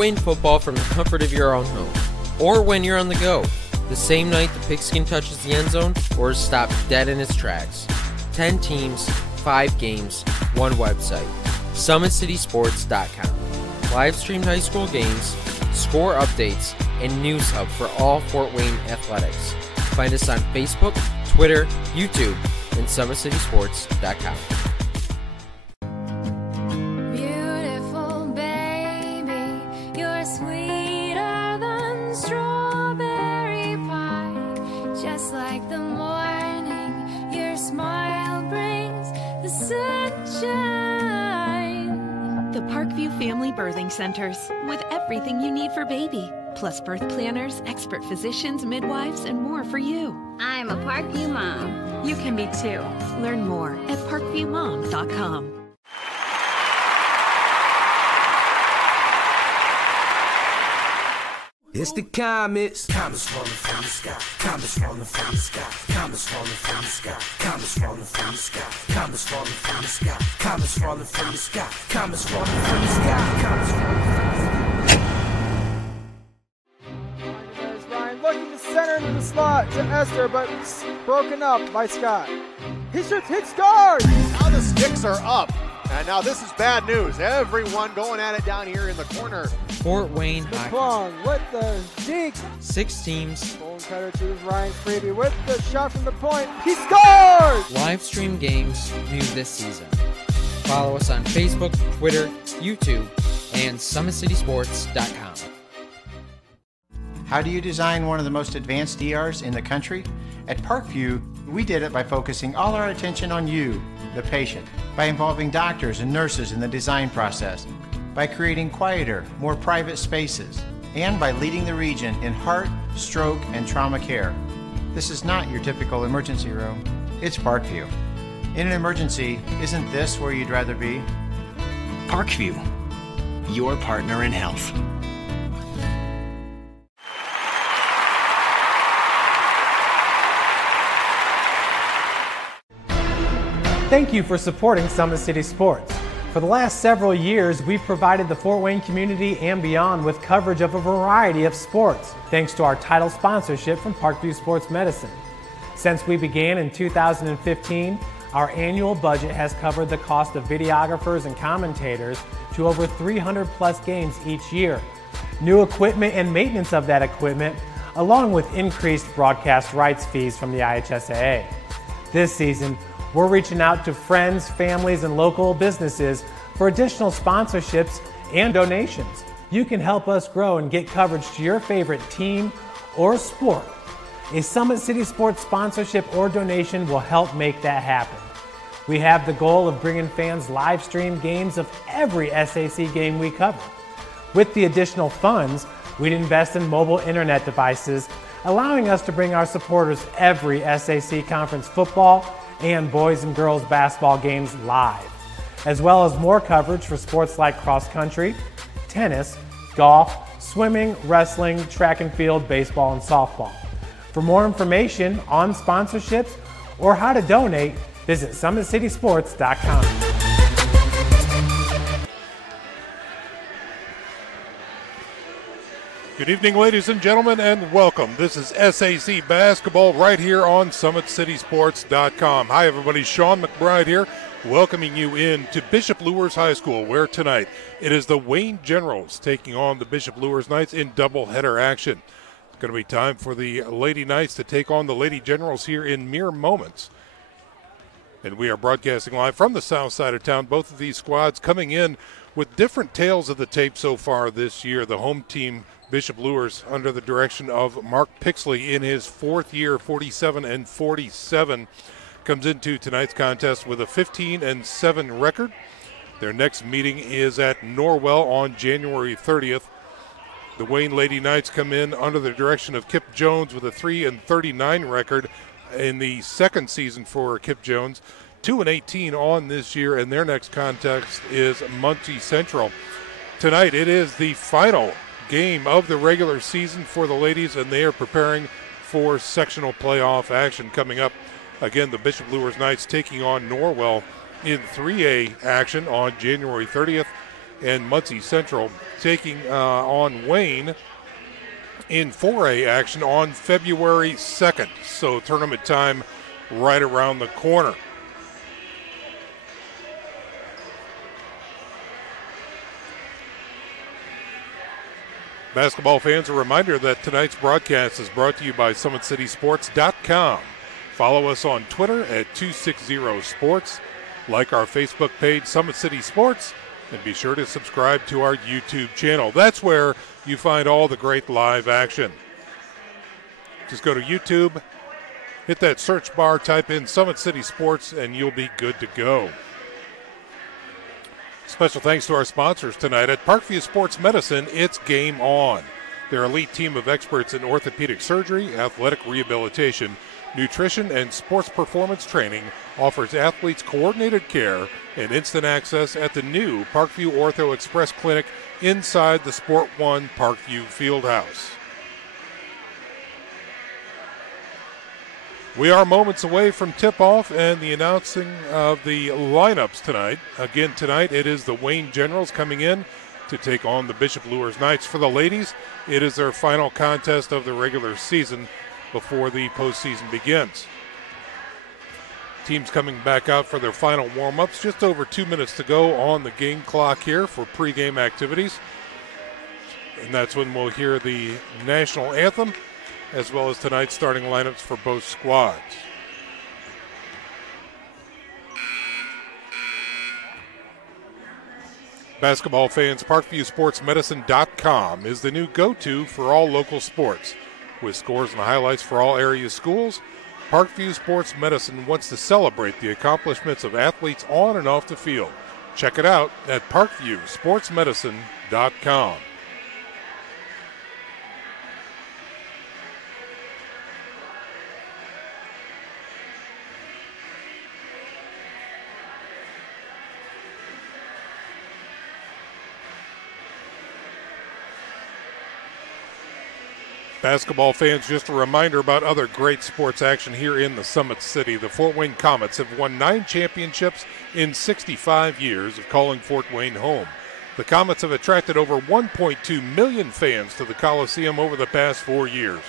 Wayne football from the comfort of your own home, or when you're on the go, the same night the pigskin touches the end zone or is stopped dead in its tracks. 10 teams, 5 games, 1 website. SummitCitySports.com. Live streamed high school games, score updates, and news hub for all Fort Wayne athletics. Find us on Facebook, Twitter, YouTube, and SummitCitySports.com. Family Birthing Centers, with everything you need for baby, plus birth planners, expert physicians, midwives, and more for you. I'm a Parkview mom. You can be too. Learn more at parkviewmom.com. It's the comets. Comets falling from the sky. Comets falling from the sky. Comets falling from the sky. Comets falling from the sky. Comets falling from the sky. Comets falling from the sky. Comets falling from the sky. Comets falling from the sky. There's Ryan looking to center into the slot to Esther, but it's broken up by Scott. He shoots, hit, scores! Now the sticks are up. And now this is bad news. Everyone going at it down here in the corner. Fort Wayne Hockey with the deke. 6 teams. Bone cutter to Ryan Freeby with the shot from the point. He scores! Live stream games new this season. Follow us on Facebook, Twitter, YouTube, and SummitCitySports.com. How do you design one of the most advanced ERs in the country? At Parkview, we did it by focusing all our attention on you, the patient, by involving doctors and nurses in the design process, by creating quieter, more private spaces, and by leading the region in heart, stroke, and trauma care. This is not your typical emergency room. It's Parkview. In an emergency, isn't this where you'd rather be? Parkview, your partner in health. Thank you for supporting Summit City Sports. For the last several years, we've provided the Fort Wayne community and beyond with coverage of a variety of sports, thanks to our title sponsorship from Parkview Sports Medicine. Since we began in 2015, our annual budget has covered the cost of videographers and commentators to over 300 plus games each year. New equipment and maintenance of that equipment, along with increased broadcast rights fees from the IHSAA. This season, we're reaching out to friends, families, and local businesses for additional sponsorships and donations. You can help us grow and get coverage to your favorite team or sport. A Summit City Sports sponsorship or donation will help make that happen. We have the goal of bringing fans live stream games of every SAC game we cover. With the additional funds, we'd invest in mobile internet devices, allowing us to bring our supporters every SAC conference football and boys and girls basketball games live, as well as more coverage for sports like cross country, tennis, golf, swimming, wrestling, track and field, baseball, and softball. For more information on sponsorships or how to donate, visit SummitCitySports.com. Good evening, ladies and gentlemen, and welcome. This is SAC basketball right here on SummitCitySports.com. Hi, everybody. Sean McBride here, welcoming you in to Bishop Luers High School, where tonight it is the Wayne Generals taking on the Bishop Luers Knights in doubleheader action. It's going to be time for the Lady Knights to take on the Lady Generals here in mere moments. And we are broadcasting live from the south side of town. Both of these squads coming in with different tales of the tape so far this year. The home team, Bishop Luers, under the direction of Mark Pixley in his 4th year, 47-47, comes into tonight's contest with a 15-7 record. Their next meeting is at Norwell on January 30th. The Wayne Lady Knights come in under the direction of Kip Jones with a 3-39 record in the second season for Kip Jones. 2-18 on this year, and their next contest is Muncie Central. Tonight it is the final game of the regular season for the ladies, and they are preparing for sectional playoff action coming up. Again, the Bishop Luers Knights taking on Norwell in 3A action on January 30th. and Muncie Central taking on Wayne in 4A action on February 2nd. So tournament time right around the corner. Basketball fans, a reminder that tonight's broadcast is brought to you by SummitCitySports.com. Follow us on Twitter at 260sports. Like our Facebook page, Summit City Sports, and be sure to subscribe to our YouTube channel. That's where you find all the great live action. Just go to YouTube, hit that search bar, type in Summit City Sports, and you'll be good to go. Special thanks to our sponsors tonight. At Parkview Sports Medicine, it's game on. Their elite team of experts in orthopedic surgery, athletic rehabilitation, nutrition, and sports performance training offers athletes coordinated care and instant access at the new Parkview Ortho Express Clinic inside the Sport One Parkview Fieldhouse. We are moments away from tip-off and the announcing of the lineups tonight. Again, tonight it is the Wayne Generals coming in to take on the Bishop Luers Knights. For the ladies, it is their final contest of the regular season before the postseason begins. Teams coming back out for their final warm-ups. Just over 2 minutes to go on the game clock here for pregame activities. And that's when we'll hear the national anthem, as well as tonight's starting lineups for both squads. Basketball fans, ParkviewSportsMedicine.com is the new go-to for all local sports. With scores and highlights for all area schools, Parkview Sports Medicine wants to celebrate the accomplishments of athletes on and off the field. Check it out at ParkviewSportsMedicine.com. Basketball fans, just a reminder about other great sports action here in the Summit City. The Fort Wayne Comets have won 9 championships in 65 years of calling Fort Wayne home. The Comets have attracted over 1.2 million fans to the Coliseum over the past 4 years,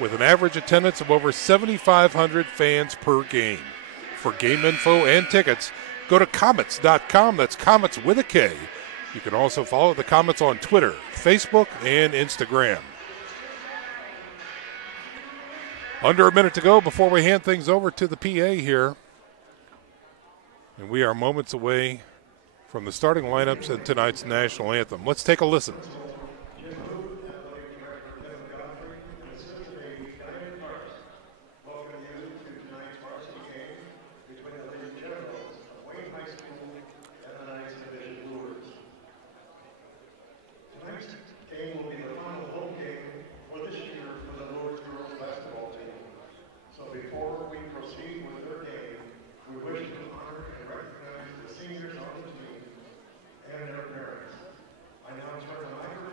with an average attendance of over 7,500 fans per game. For game info and tickets, go to Comets.com. That's Comets with a K. You can also follow the Comets on Twitter, Facebook, and Instagram. Under a minute to go before we hand things over to the PA here. And we are moments away from the starting lineups and tonight's national anthem. Let's take a listen. And their parents. I now turn the microphone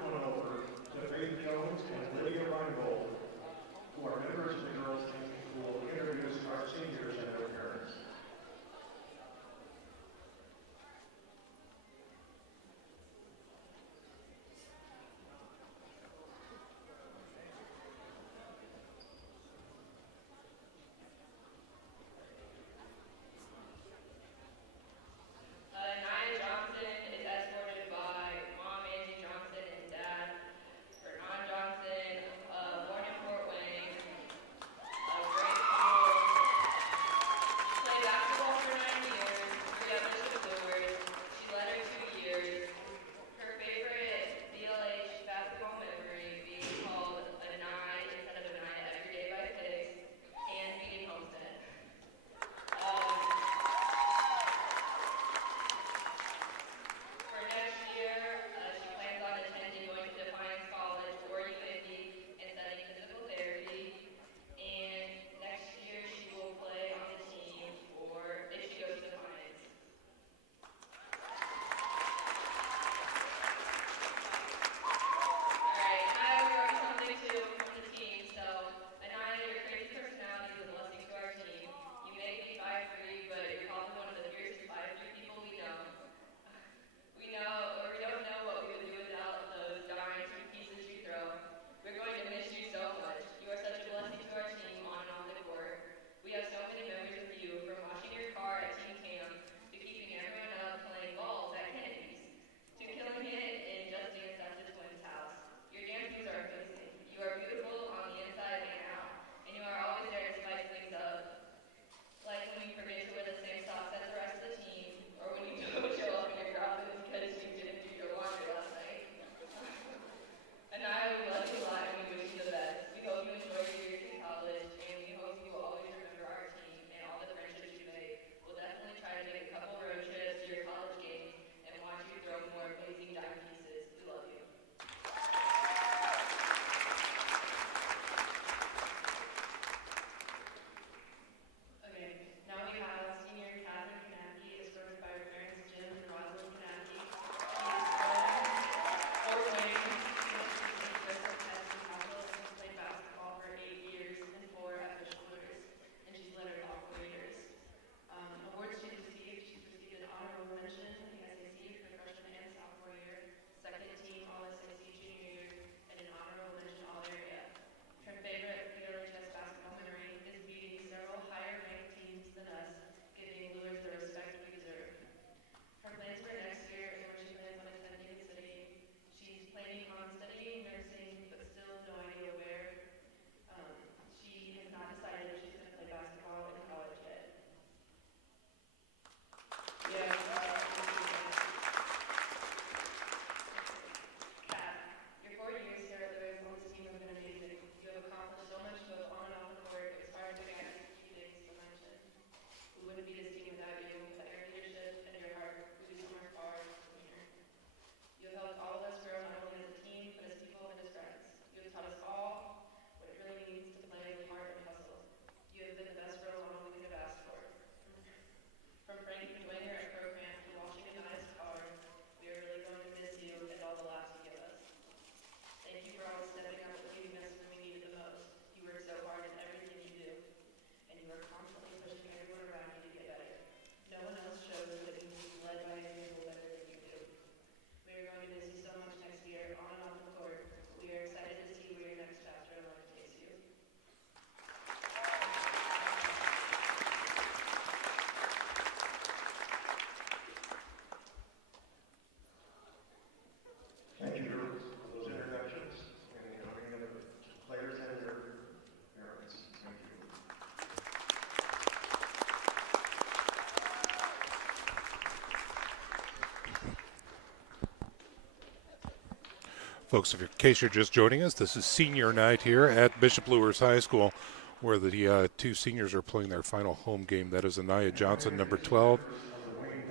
Folks, in case you're just joining us, this is senior night here at Bishop Luers High School, where the two seniors are playing their final home game. That is Anaya Johnson, number 12,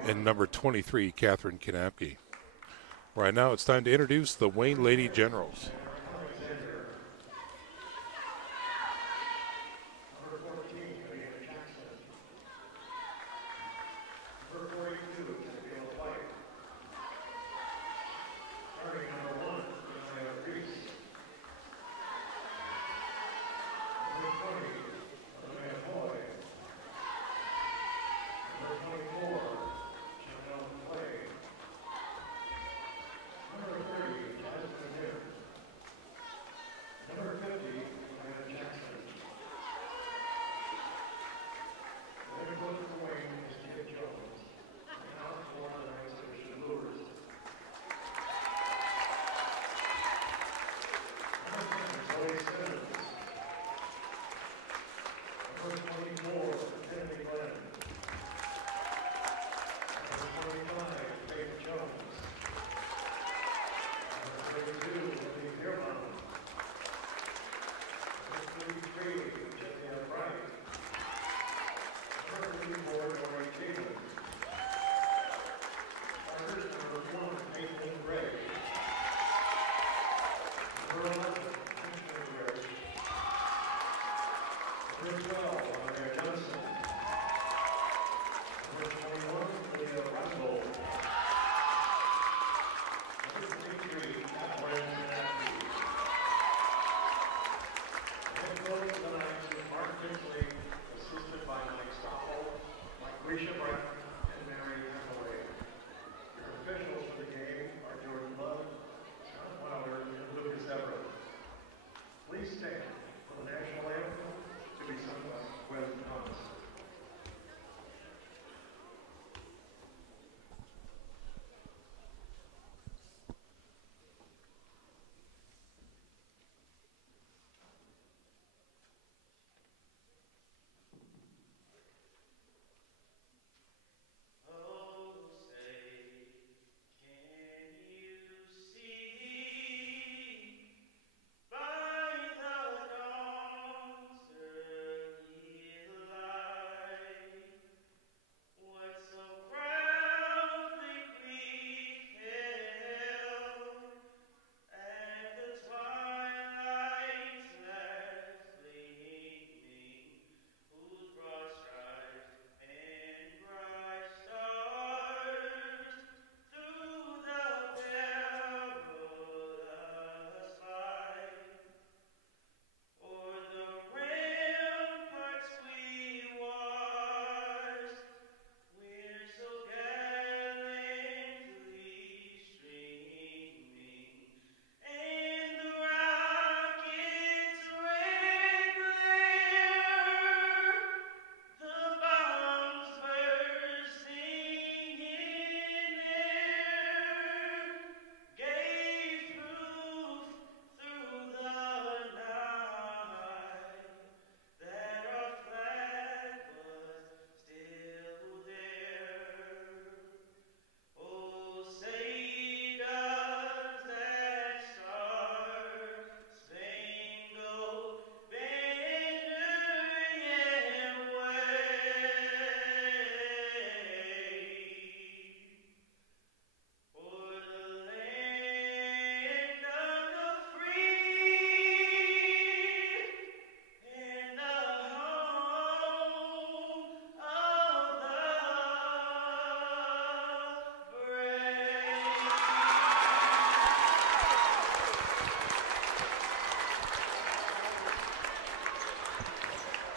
and number 23, Catherine Kanapke. Right now, it's time to introduce the Wayne Lady Generals.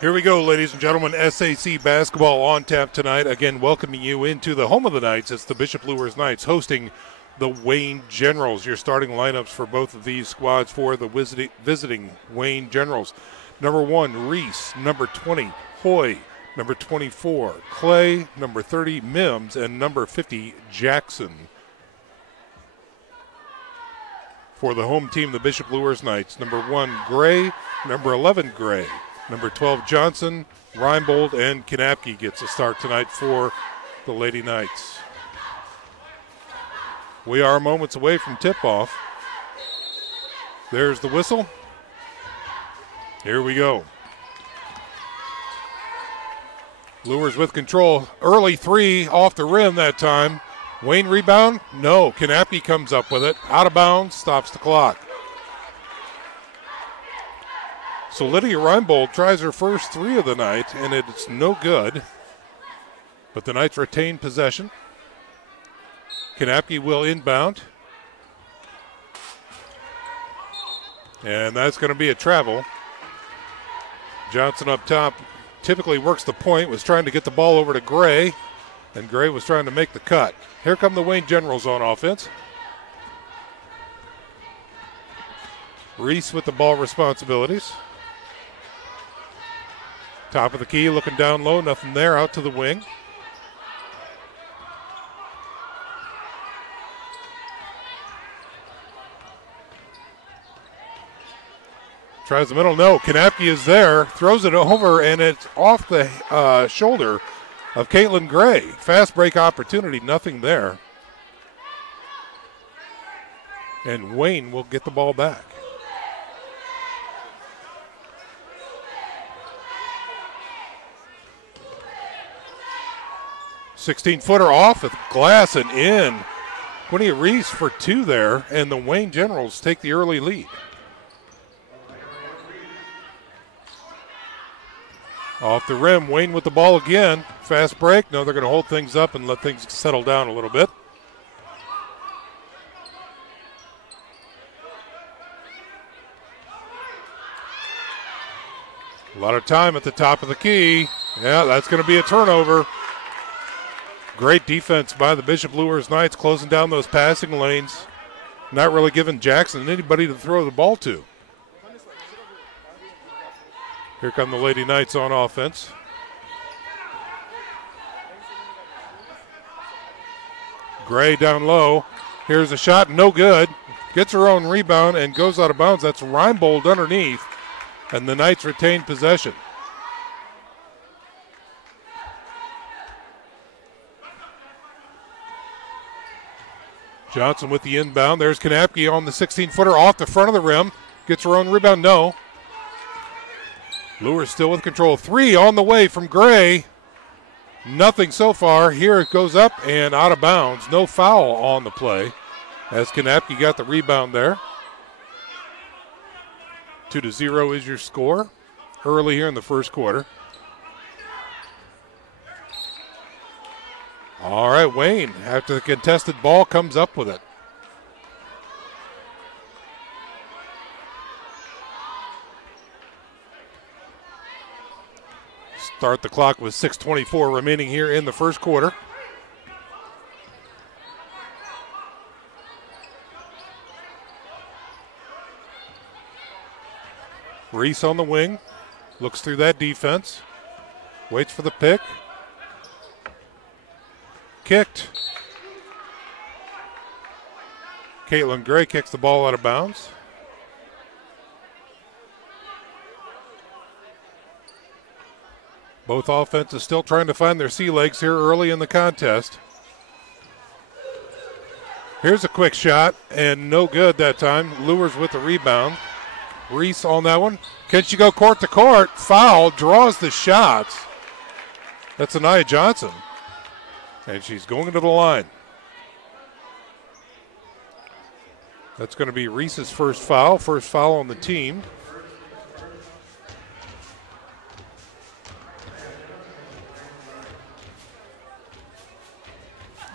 Here we go, ladies and gentlemen. SAC basketball on tap tonight. Again, welcoming you into the home of the Knights. It's the Bishop Luers Knights hosting the Wayne Generals. Your starting lineups for both of these squads for the visiting Wayne Generals. Number 1, Reese. Number 20, Hoy. Number 24, Clay. Number 30, Mims. And number 50, Jackson. For the home team, the Bishop Luers Knights. Number 1, Gray. Number 11, Gray. Number 12, Johnson, Reinbold, and Kanapke gets a start tonight for the Lady Knights. We are moments away from tip-off. There's the whistle. Here we go. Luers with control. Early three off the rim that time. Wayne rebound? No. Kanapke comes up with it. Out of bounds, stops the clock. So Lydia Reinbold tries her first three of the night, and it's no good. But the Knights retain possession. Kanapke will inbound. And that's going to be a travel. Johnson up top typically works the point, was trying to get the ball over to Gray, and Gray was trying to make the cut. Here come the Wayne Generals on offense. Reese with the ball responsibilities. Top of the key, looking down low, nothing there, out to the wing. Tries the middle, no. Kanapke is there, throws it over, and it's off the shoulder of Caitlin Gray. Fast break opportunity, nothing there. And Wayne will get the ball back. "16-footer off with glass and in. Quinnia Reese for two there, and the Wayne Generals take the early lead. Off the rim, Wayne with the ball again. Fast break. No, they're going to hold things up and let things settle down a little bit. A lot of time at the top of the key. Yeah, that's going to be a turnover. Great defense by the Bishop Luers Knights, closing down those passing lanes. Not really giving Jackson anybody to throw the ball to. Here come the Lady Knights on offense. Gray down low. Here's a shot, no good. Gets her own rebound and goes out of bounds. That's Reinbold underneath, and the Knights retain possession. Johnson with the inbound. There's Kanapke on the 16-footer off the front of the rim. Gets her own rebound, no. Luers still with control. Three on the way from Gray. Nothing so far. Here it goes up and out of bounds. No foul on the play as Kanapke got the rebound there. 2-0 is your score early here in the first quarter. All right, Wayne, after the contested ball, comes up with it. Start the clock with 6:24 remaining here in the first quarter. Reese on the wing, looks through that defense, waits for the pick. Kicked. Caitlin Gray kicks the ball out of bounds. Both offenses still trying to find their sea legs here early in the contest. Here's a quick shot, and no good that time. Luers with the rebound. Reese on that one. Can she go court to court? Foul, draws the shots. That's Anaya Johnson. And she's going to the line. That's going to be Reese's first foul on the team.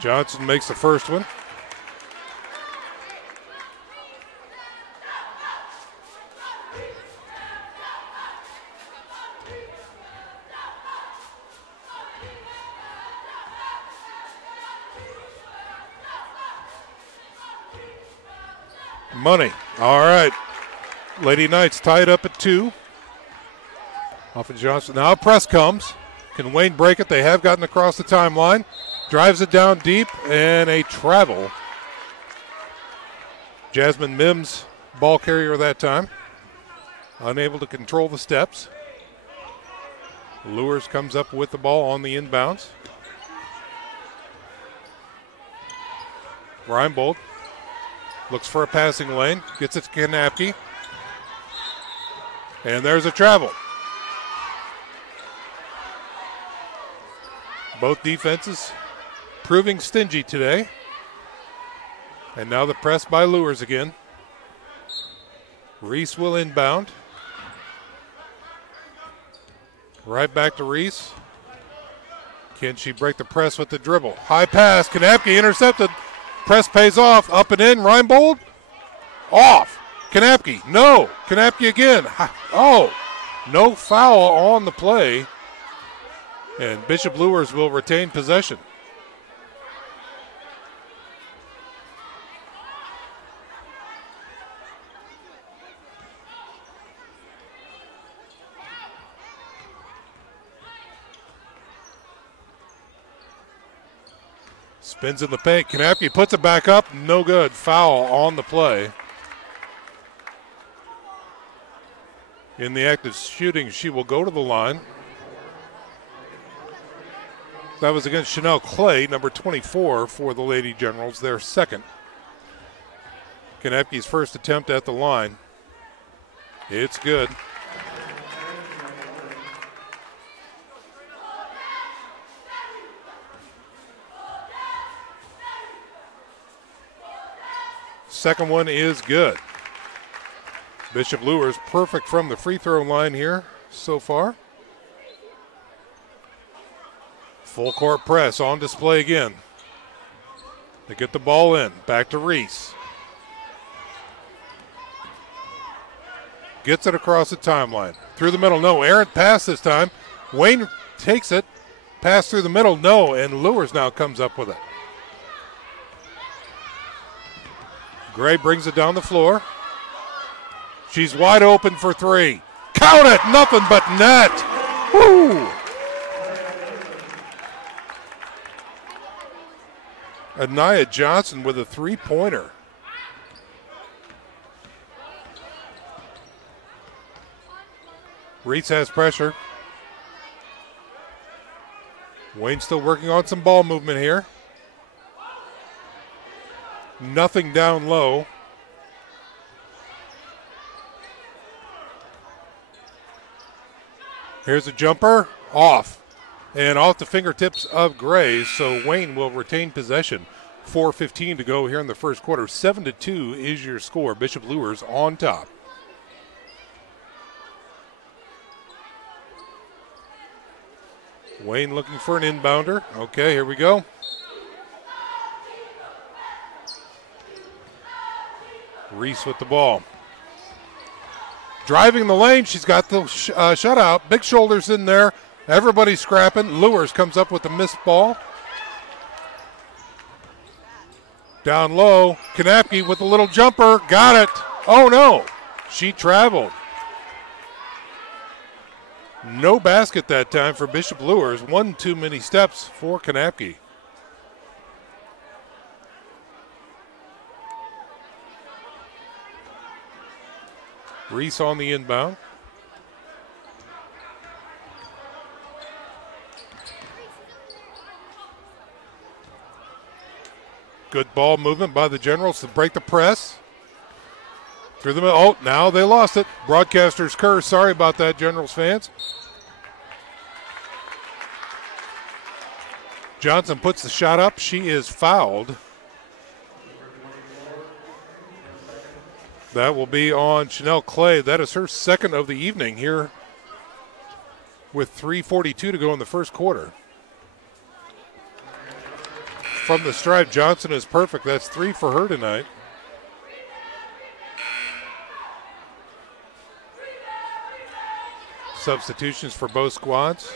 Johnson makes the first one. Money. All right. Lady Knights tied up at 2. Off of Johnson. Now a press comes. Can Wayne break it? They have gotten across the timeline. Drives it down deep and a travel. Jasmine Mims, ball carrier that time. Unable to control the steps. Luers comes up with the ball on the inbounds. Reinbold Looks for a passing lane. Gets it to Kanapke. And there's a travel. Both defenses proving stingy today. And now the press by Luers again. Reese will inbound. Right back to Reese. Can she break the press with the dribble? High pass. Kanapke intercepted. Press pays off. Up and in. Reinbold. Off. Kanapke. No. Kanapke again. Oh. No foul on the play. And Bishop Luers will retain possession. Spins in the paint. Kanapke puts it back up. No good. Foul on the play. In the act of shooting, she will go to the line. That was against Chanel Clay, number 24 for the Lady Generals, their second. Kanapke's first attempt at the line. It's good. Second one is good. Bishop Luers perfect from the free throw line here so far. Full court press on display again. They get the ball in. Back to Reese. Gets it across the timeline. Through the middle, no. Errant pass this time. Wayne takes it. Pass through the middle, no. And Luers now comes up with it. Gray brings it down the floor. She's wide open for three. Count it! Nothing but net. Woo! Anaya Johnson with a three-pointer. Reese has pressure. Wayne still working on some ball movement here. Nothing down low. Here's a jumper. Off. And off the fingertips of Gray, so Wayne will retain possession. 4:15 to go here in the first quarter. 7-2 is your score. Bishop Luers on top. Wayne looking for an inbounder. Okay, here we go. Reese with the ball. Driving the lane, she's got the shutout. Big shoulders in there. Everybody's scrapping. Luers comes up with the missed ball. Down low, Kanapke with a little jumper. Got it. Oh, no. She traveled. No basket that time for Bishop Luers. One too many steps for Kanapke. Reese on the inbound. Good ball movement by the Generals to break the press. Through the middle. Oh, now they lost it. Broadcaster's curse. Sorry about that, Generals fans. Johnson puts the shot up. She is fouled. That will be on Chanel Clay. That is her second of the evening here with 3:42 to go in the first quarter. From the stripe, Johnson is perfect. That's 3 for her tonight. Substitutions for both squads.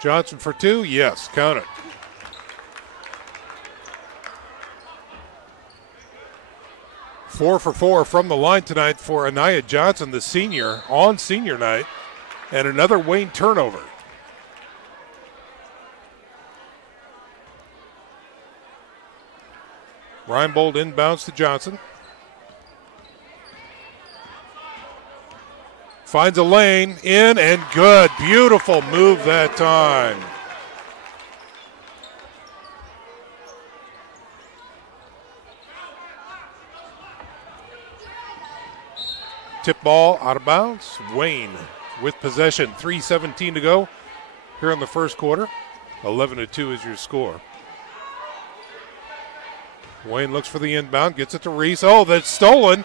Johnson for 2, yes, count it. Four for 4 from the line tonight for Anaya Johnson, the senior, on senior night, and another Wayne turnover. Reinbold inbounds to Johnson. Finds a lane, in and good. Beautiful move that time. Tip ball out of bounds. Wayne with possession. 3:17 to go here in the first quarter. 11-2 is your score. Wayne looks for the inbound, gets it to Reese. Oh, that's stolen.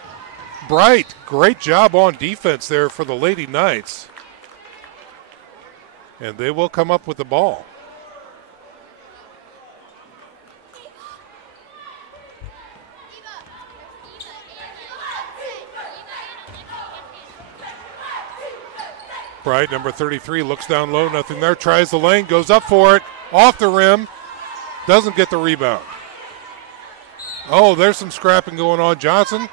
Bright, great job on defense there for the Lady Knights. And they will come up with the ball. Bright, number 33, looks down low, nothing there, tries the lane, goes up for it, off the rim, doesn't get the rebound. Oh, there's some scrapping going on. Johnson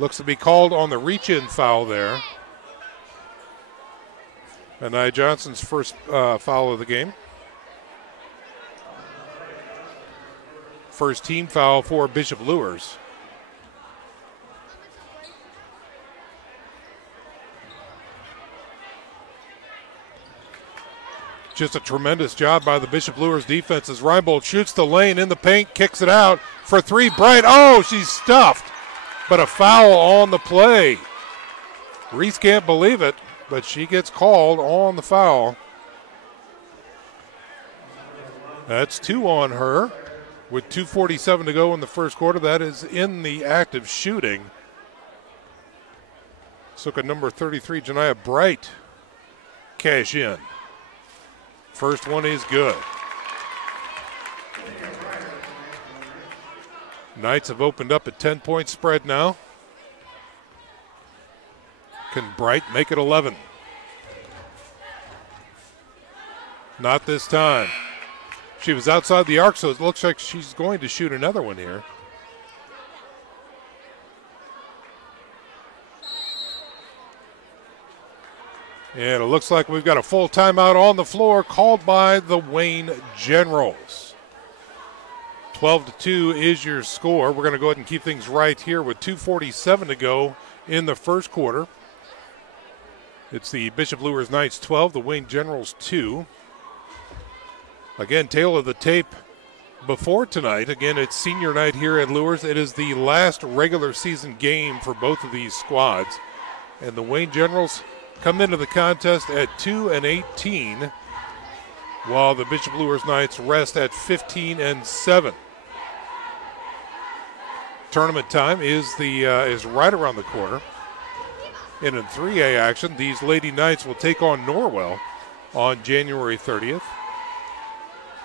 looks to be called on the reach-in foul there. And Nia Johnson's first foul of the game. First team foul for Bishop Luers. Just a tremendous job by the Bishop Luers defense as Reinbold shoots the lane in the paint, kicks it out for three. Bright, oh, she's stuffed, but a foul on the play. Reese can't believe it, but she gets called on the foul. That's 2 on her with 2:47 to go in the first quarter. That is in the act of shooting. Look at number 33, Janiah Bright, cash in. First one is good. Knights have opened up a 10-point spread now. Can Bright make it 11? Not this time. She was outside the arc, so it looks like she's going to shoot another one here. And it looks like we've got a full timeout on the floor called by the Wayne Generals. 12-2 is your score. We're going to go ahead and keep things right here with 2:47 to go in the first quarter. It's the Bishop Luers Knights 12, the Wayne Generals 2. Again, tail of the tape before tonight. Again, it's senior night here at Luers. It is the last regular season game for both of these squads. And the Wayne Generals come into the contest at 2-18, while the Bishop Luers Knights rest at 15-7. Tournament time is right around the corner. And in 3A action, these Lady Knights will take on Norwell on January 30th.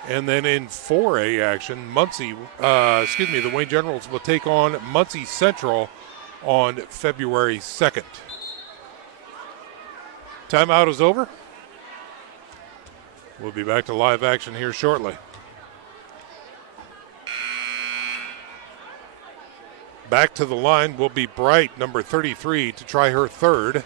And then in 4A action, the Wayne Generals will take on Muncie Central on February 2nd. Timeout is over. We'll be back to live action here shortly. Back to the line will be Bright, number 33, to try her third.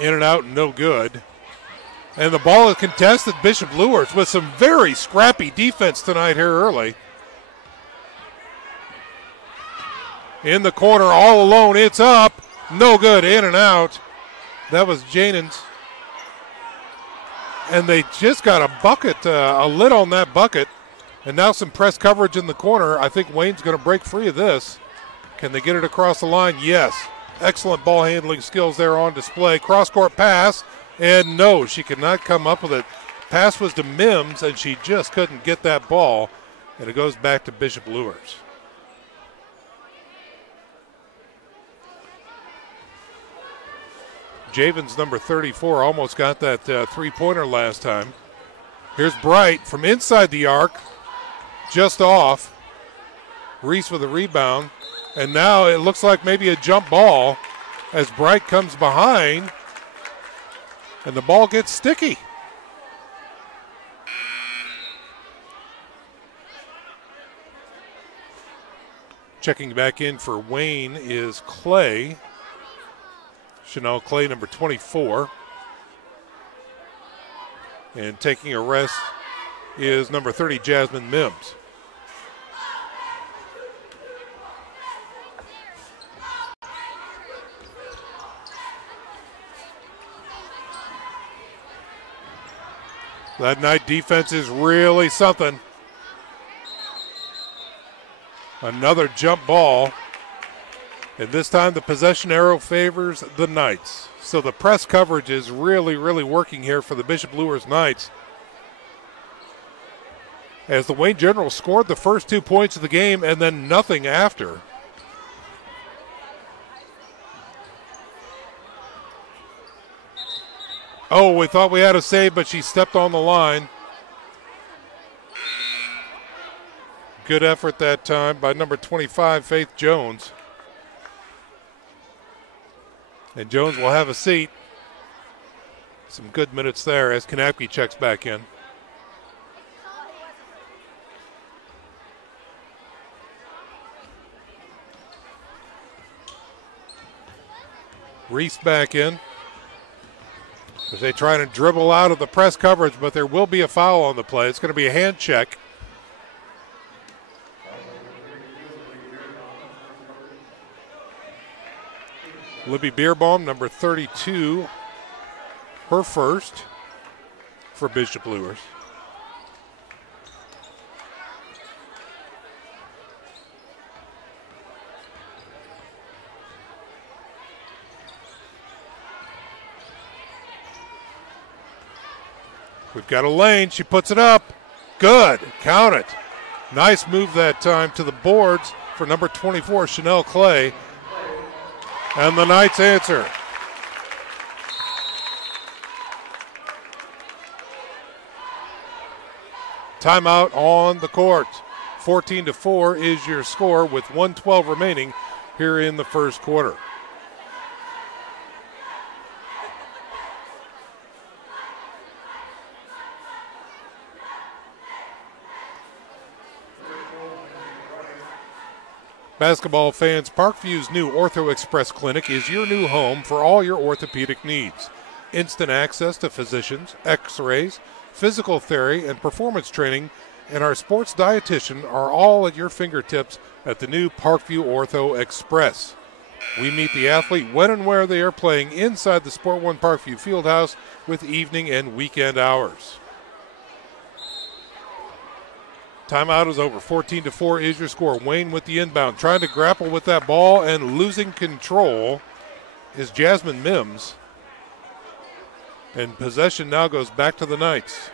In and out, no good. And the ball is contested. Bishop Luers with some very scrappy defense tonight here early. In the corner, all alone, it's up. No good, in and out. That was Janens. And they just got a bucket, a lid on that bucket. And now some press coverage in the corner. I think Wayne's going to break free of this. Can they get it across the line? Yes. Excellent ball handling skills there on display. Cross-court pass, and no, she could not come up with it. Pass was to Mims, and she just couldn't get that ball, and it goes back to Bishop Luers. Javens, number 34, almost got that three-pointer last time. Here's Bright from inside the arc, just off. Reese with a rebound. And now it looks like maybe a jump ball as Bright comes behind, and the ball gets sticky. Checking back in for Wayne is Clay. Chanel Clay, number 24. And taking a rest is number 30, Jasmine Mims. That night defense is really something. Another jump ball. And this time the possession arrow favors the Knights. So the press coverage is really, really working here for the Bishop Luers Knights. As the Wayne Generals scored the first 2 points of the game and then nothing after. Oh, we thought we had a save, but she stepped on the line. Good effort that time by number 25, Faith Jones. And Jones will have a seat. Some good minutes there as Kanapke checks back in. Reese back in. As they try to dribble out of the press coverage, but there will be a foul on the play. It's going to be a hand check. Libby Beerbaum, number 32, her first for Bishop Luers. We've got a lane. She puts it up. Good. Count it. Nice move that time to the boards for number 24, Chanel Clay. And the Knights answer. Timeout on the court. 14-4 is your score with 1:12 remaining here in the first quarter. Basketball fans, Parkview's new Ortho Express Clinic is your new home for all your orthopedic needs. Instant access to physicians, x-rays, physical therapy, and performance training, and our sports dietitian are all at your fingertips at the new Parkview Ortho Express. We meet the athlete when and where they are playing inside the Sport One Parkview Fieldhouse with evening and weekend hours. Timeout is over. 14-4 is your score. Wayne with the inbound, trying to grapple with that ball and losing control is Jasmine Mims. And possession now goes back to the Knights.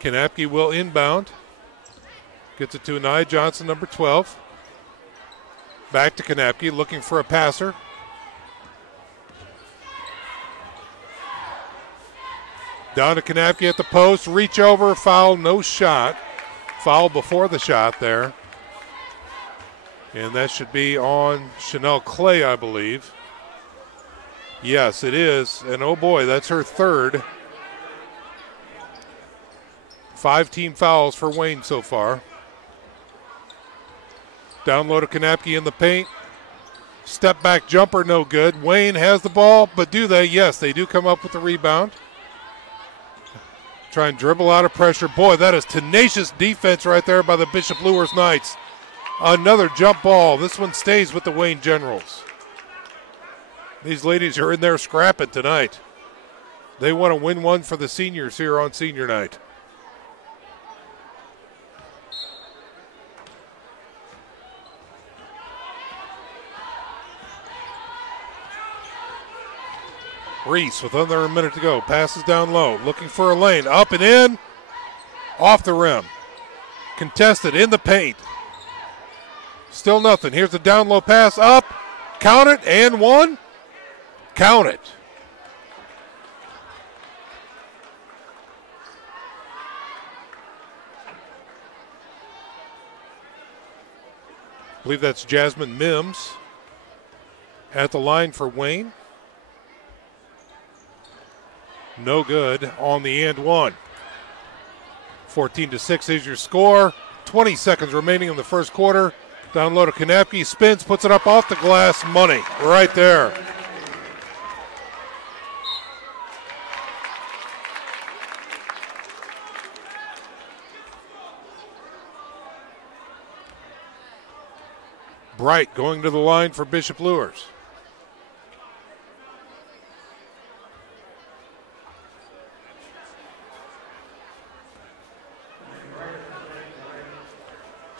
Kanapke will inbound. Gets it to Anaya Johnson, number 12. Back to Kanapke, looking for a passer. Down to Kanapke at the post, reach over, foul, no shot. Foul before the shot there. And that should be on Chanel Clay, I believe. Yes, it is. And oh boy, that's her third. 5 team fouls for Wayne so far. Down low to Kanapke in the paint. Step back jumper, no good. Wayne has the ball, but do they? Yes, they do come up with the rebound. Try and dribble out of pressure. Boy, that is tenacious defense right there by the Bishop Luers Knights. Another jump ball. This one stays with the Wayne Generals. These ladies are in there scrapping tonight. They want to win one for the seniors here on senior night. Reese with under a minute to go. Passes down low. Looking for a lane. Up and in. Off the rim. Contested in the paint. Still nothing. Here's the down low pass. Up. Count it. And one. Count it. I believe that's Jasmine Mims at the line for Wayne. No good on the and one. 14-6 is your score. 20 seconds remaining in the first quarter. Down low to Kanapke, spins, puts it up off the glass. Money right there. Bright going to the line for Bishop Luers.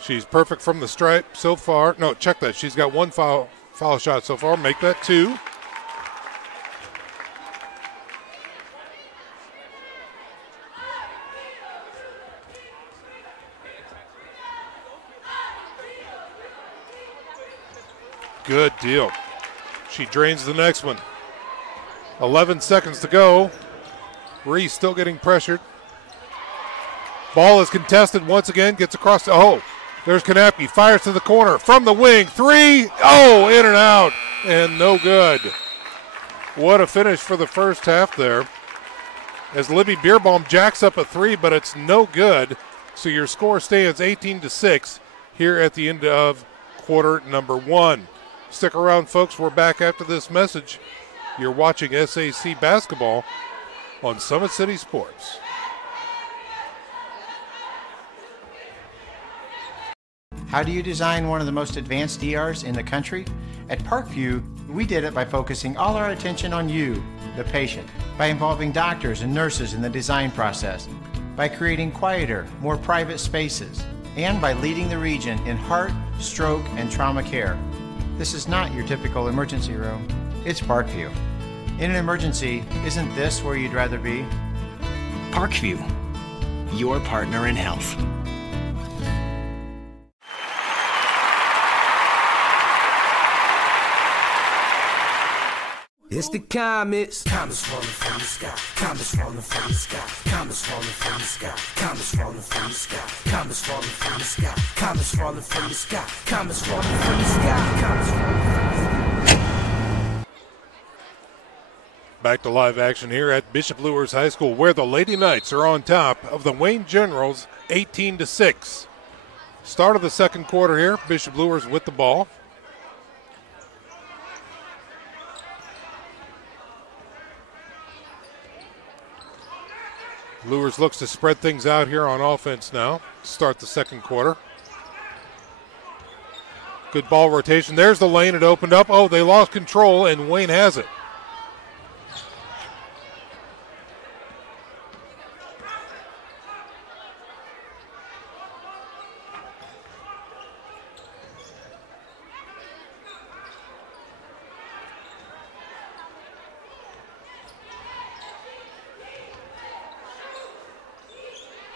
She's perfect from the stripe so far. No, check that. She's got one foul shot so far. Make that 2. Good deal. She drains the next one. 11 seconds to go. Reese still getting pressured. Ball is contested once again. Gets across. There's Kanapke. Fires to the corner from the wing. 3. Oh, in and out. And no good. What a finish for the first half there. As Libby Beerbaum jacks up a 3, but it's no good. So your score stands 18-6 here at the end of quarter number 1. Stick around, folks. We're back after this message. You're watching SAC basketball on Summit City Sports. How do you design one of the most advanced ERs in the country? At Parkview, we did it by focusing all our attention on you, the patient, by involving doctors and nurses in the design process, by creating quieter, more private spaces, and by leading the region in heart, stroke, and trauma care. This is not your typical emergency room. It's Parkview. In an emergency, isn't this where you'd rather be? Parkview, your partner in health. It's the comets. Comets falling from the sky. Comets falling from the sky. Comets falling from the sky. Comets falling from the sky. Comets falling from the sky. Comets falling from the sky. Comets falling from the sky. Comets falling from the sky. Back to live action here at Bishop Luers High School, where the Lady Knights are on top of the Wayne Generals 18-6. Start of the second quarter here. Bishop Luers with the ball. Luers looks to spread things out here on offense now. Start the second quarter. Good ball rotation. There's the lane. It opened up. Oh, they lost control, and Wayne has it.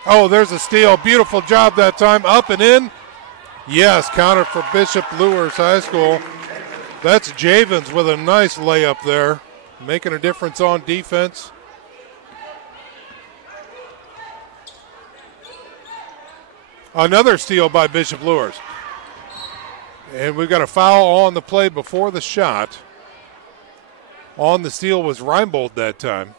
Oh, there's a steal. Beautiful job that time. Up and in. Yes, counter for Bishop Luers High School. That's Javens with a nice layup there, making a difference on defense. Another steal by Bishop Luers. And we've got a foul on the play before the shot. On the steal was Reinbold that time.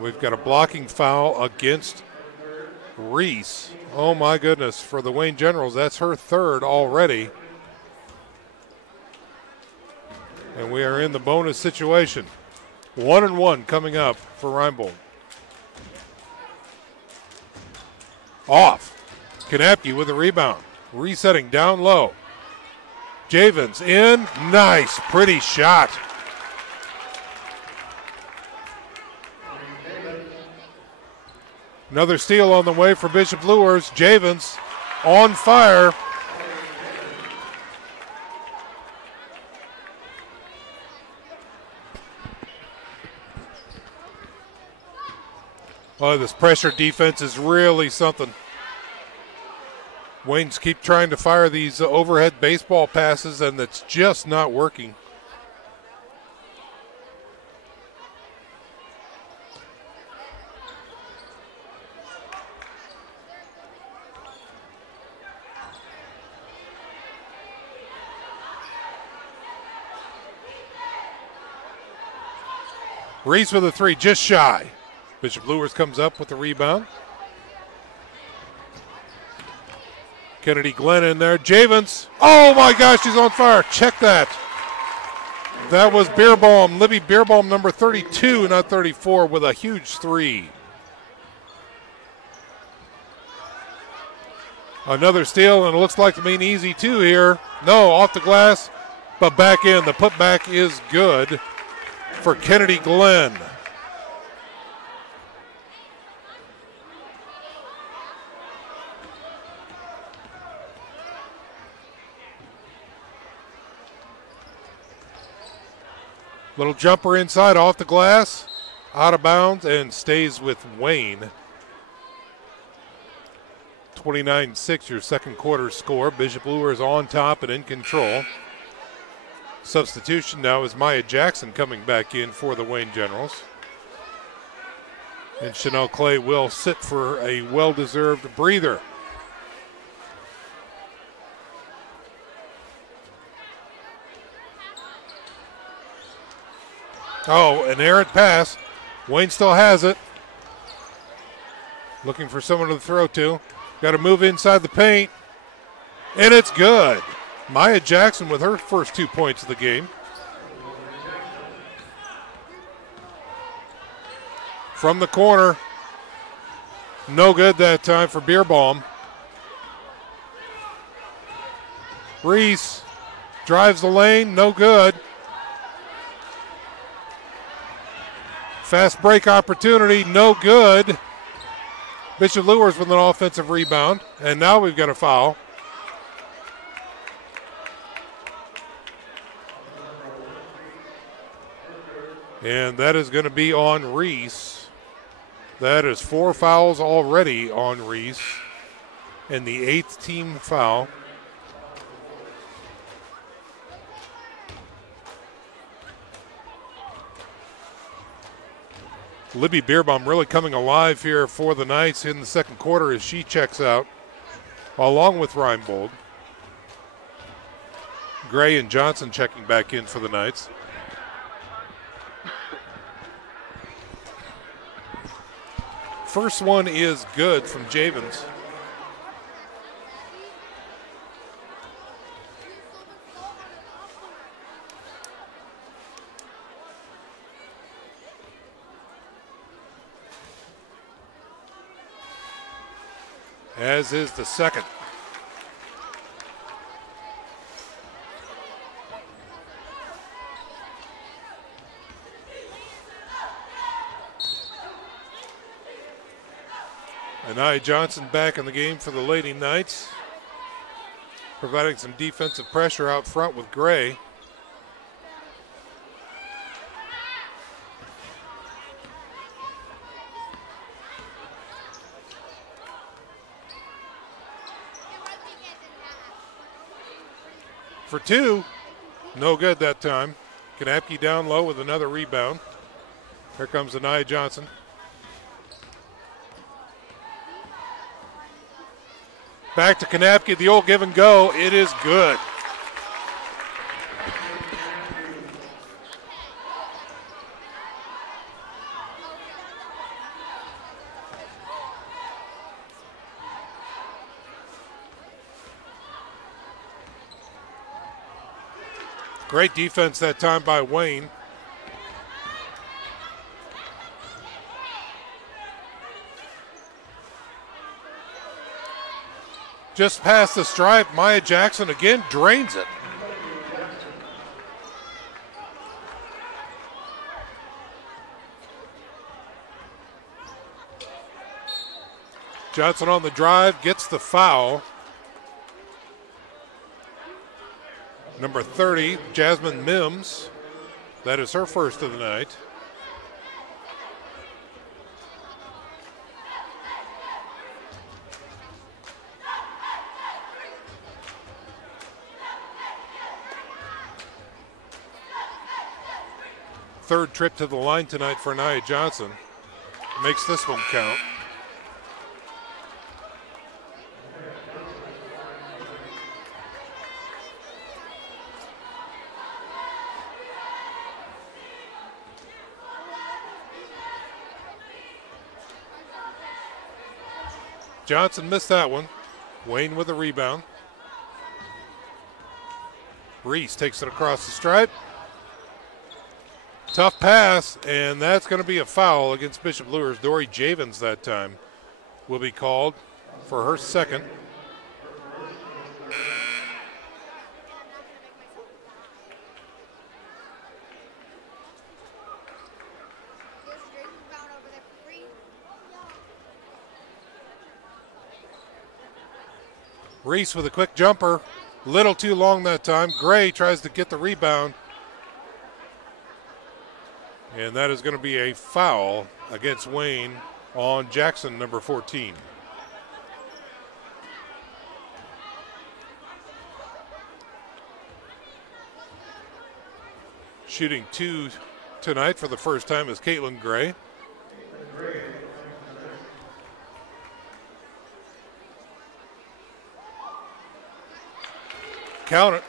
We've got a blocking foul against Reese. Oh my goodness, for the Wayne Generals, that's her third already. And we are in the bonus situation. 1-1 coming up for Reinbold. Off. Kanapke with the rebound. Resetting down low. Javens in. Nice, pretty shot. Another steal on the way for Bishop Luers. Javens on fire. Oh, this pressure defense is really something. Waynes keep trying to fire these overhead baseball passes, and it's just not working. Reese with a three, just shy. Bishop Luers comes up with the rebound. Kennedy Glenn in there. Javens. Oh my gosh, she's on fire. Check that. That was Beerbaum. Libby Beerbaum, number 32, not 34, with a huge three. Another steal, and it looks like to mean easy two here. No, off the glass, but back in. The putback is good for Kennedy Glenn. Little jumper inside, off the glass, out of bounds, and stays with Wayne. 29-6, your second quarter score. Bishop Luers on top and in control. Substitution now is Maya Jackson coming back in for the Wayne Generals. And Chanel Clay will sit for a well-deserved breather. Oh, an errant pass. Wayne still has it. Looking for someone to throw to. Got to move inside the paint. And it's good. Maya Jackson with her first 2 points of the game. From the corner. No good that time for Beerbaum. Reese drives the lane. No good. Fast break opportunity, no good. Bishop Luers with an offensive rebound, and now we've got a foul. And that is going to be on Reese. That is 4 fouls already on Reese, and the 8th team foul. Libby Beerbaum really coming alive here for the Knights in the second quarter as she checks out, along with Reinbold. Gray and Johnson checking back in for the Knights. First one is good from Javens. As is the second. Anaya Johnson back in the game for the Lady Knights, providing some defensive pressure out front with Gray. For 2, no good that time. Kanapke down low with another rebound. Here comes Anaya Johnson. Back to Kanapke, the old give and go. It is good. Great defense that time by Wayne. Just past the stripe, Maya Jackson again drains it. Johnson on the drive, gets the foul. Number 30, Jasmine Mims. That is her first of the night. Third trip to the line tonight for Nia Johnson. Makes this one count. Johnson missed that one. Wayne with a rebound. Reese takes it across the stripe. Tough pass, and that's going to be a foul against Bishop Luers. Dory Javens that time will be called for her second. Reese with a quick jumper. Little too long that time. Gray tries to get the rebound. And that is going to be a foul against Wayne on Jackson, number 14. Shooting 2 tonight for the first time is Caitlin Gray. Count it.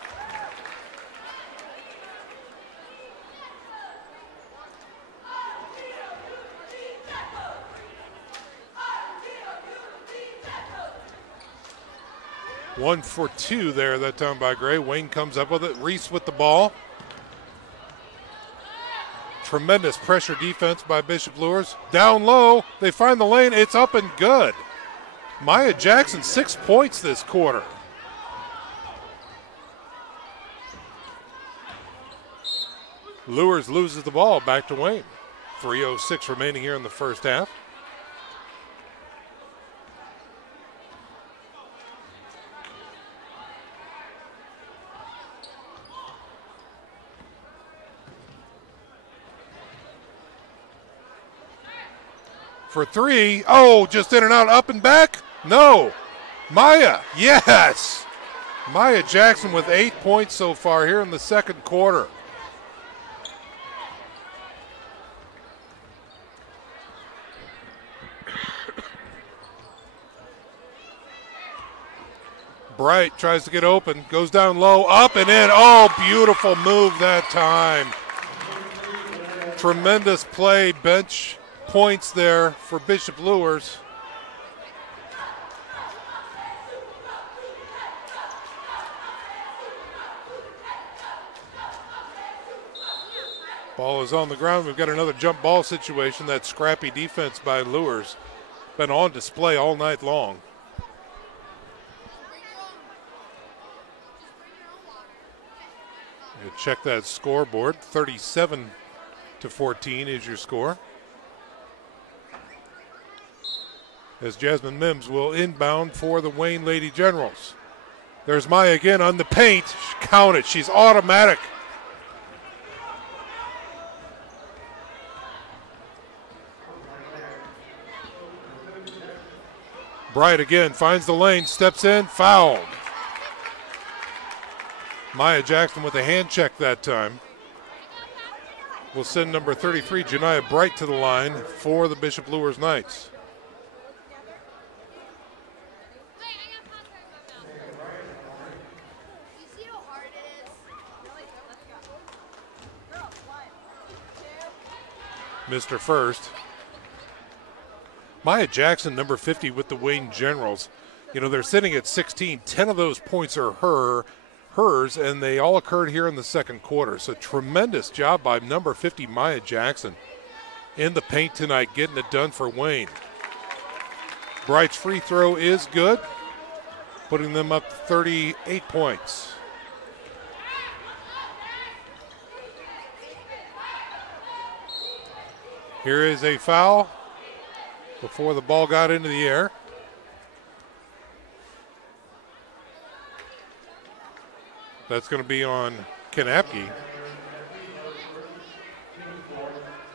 One for 2 there that time by Gray. Wayne comes up with it. Reese with the ball. Tremendous pressure defense by Bishop Luers. Down low, they find the lane. It's up and good. Maya Jackson, 6 points this quarter. Luers loses the ball back to Wayne. 3:06 remaining here in the first half. For 3, oh, just in and out, up and back? No. Maya, yes. Maya Jackson with 8 points so far here in the second quarter. Bright tries to get open, goes down low, up and in. Oh, beautiful move that time. Tremendous play, bench points there for Bishop Luers. Ball is on the ground. We've got another jump ball situation. That scrappy defense by Luers been on display all night long. You check that scoreboard. 37-14 is your score. As Jasmine Mims will inbound for the Wayne Lady Generals. There's Maya again on the paint. Count it. She's automatic. Bright again finds the lane, steps in, fouled. Maya Jackson with a hand check that time. Will send number 33, Janiah Bright, to the line for the Bishop Luers Knights. Mr. First. Maya Jackson, number 50 with the Wayne Generals. You know, they're sitting at 16. 10 of those points are hers, and they all occurred here in the second quarter. So tremendous job by number 50, Maya Jackson, in the paint tonight, getting it done for Wayne. Bright's free throw is good, putting them up 38 points. Here is a foul before the ball got into the air. That's going to be on Kanapke.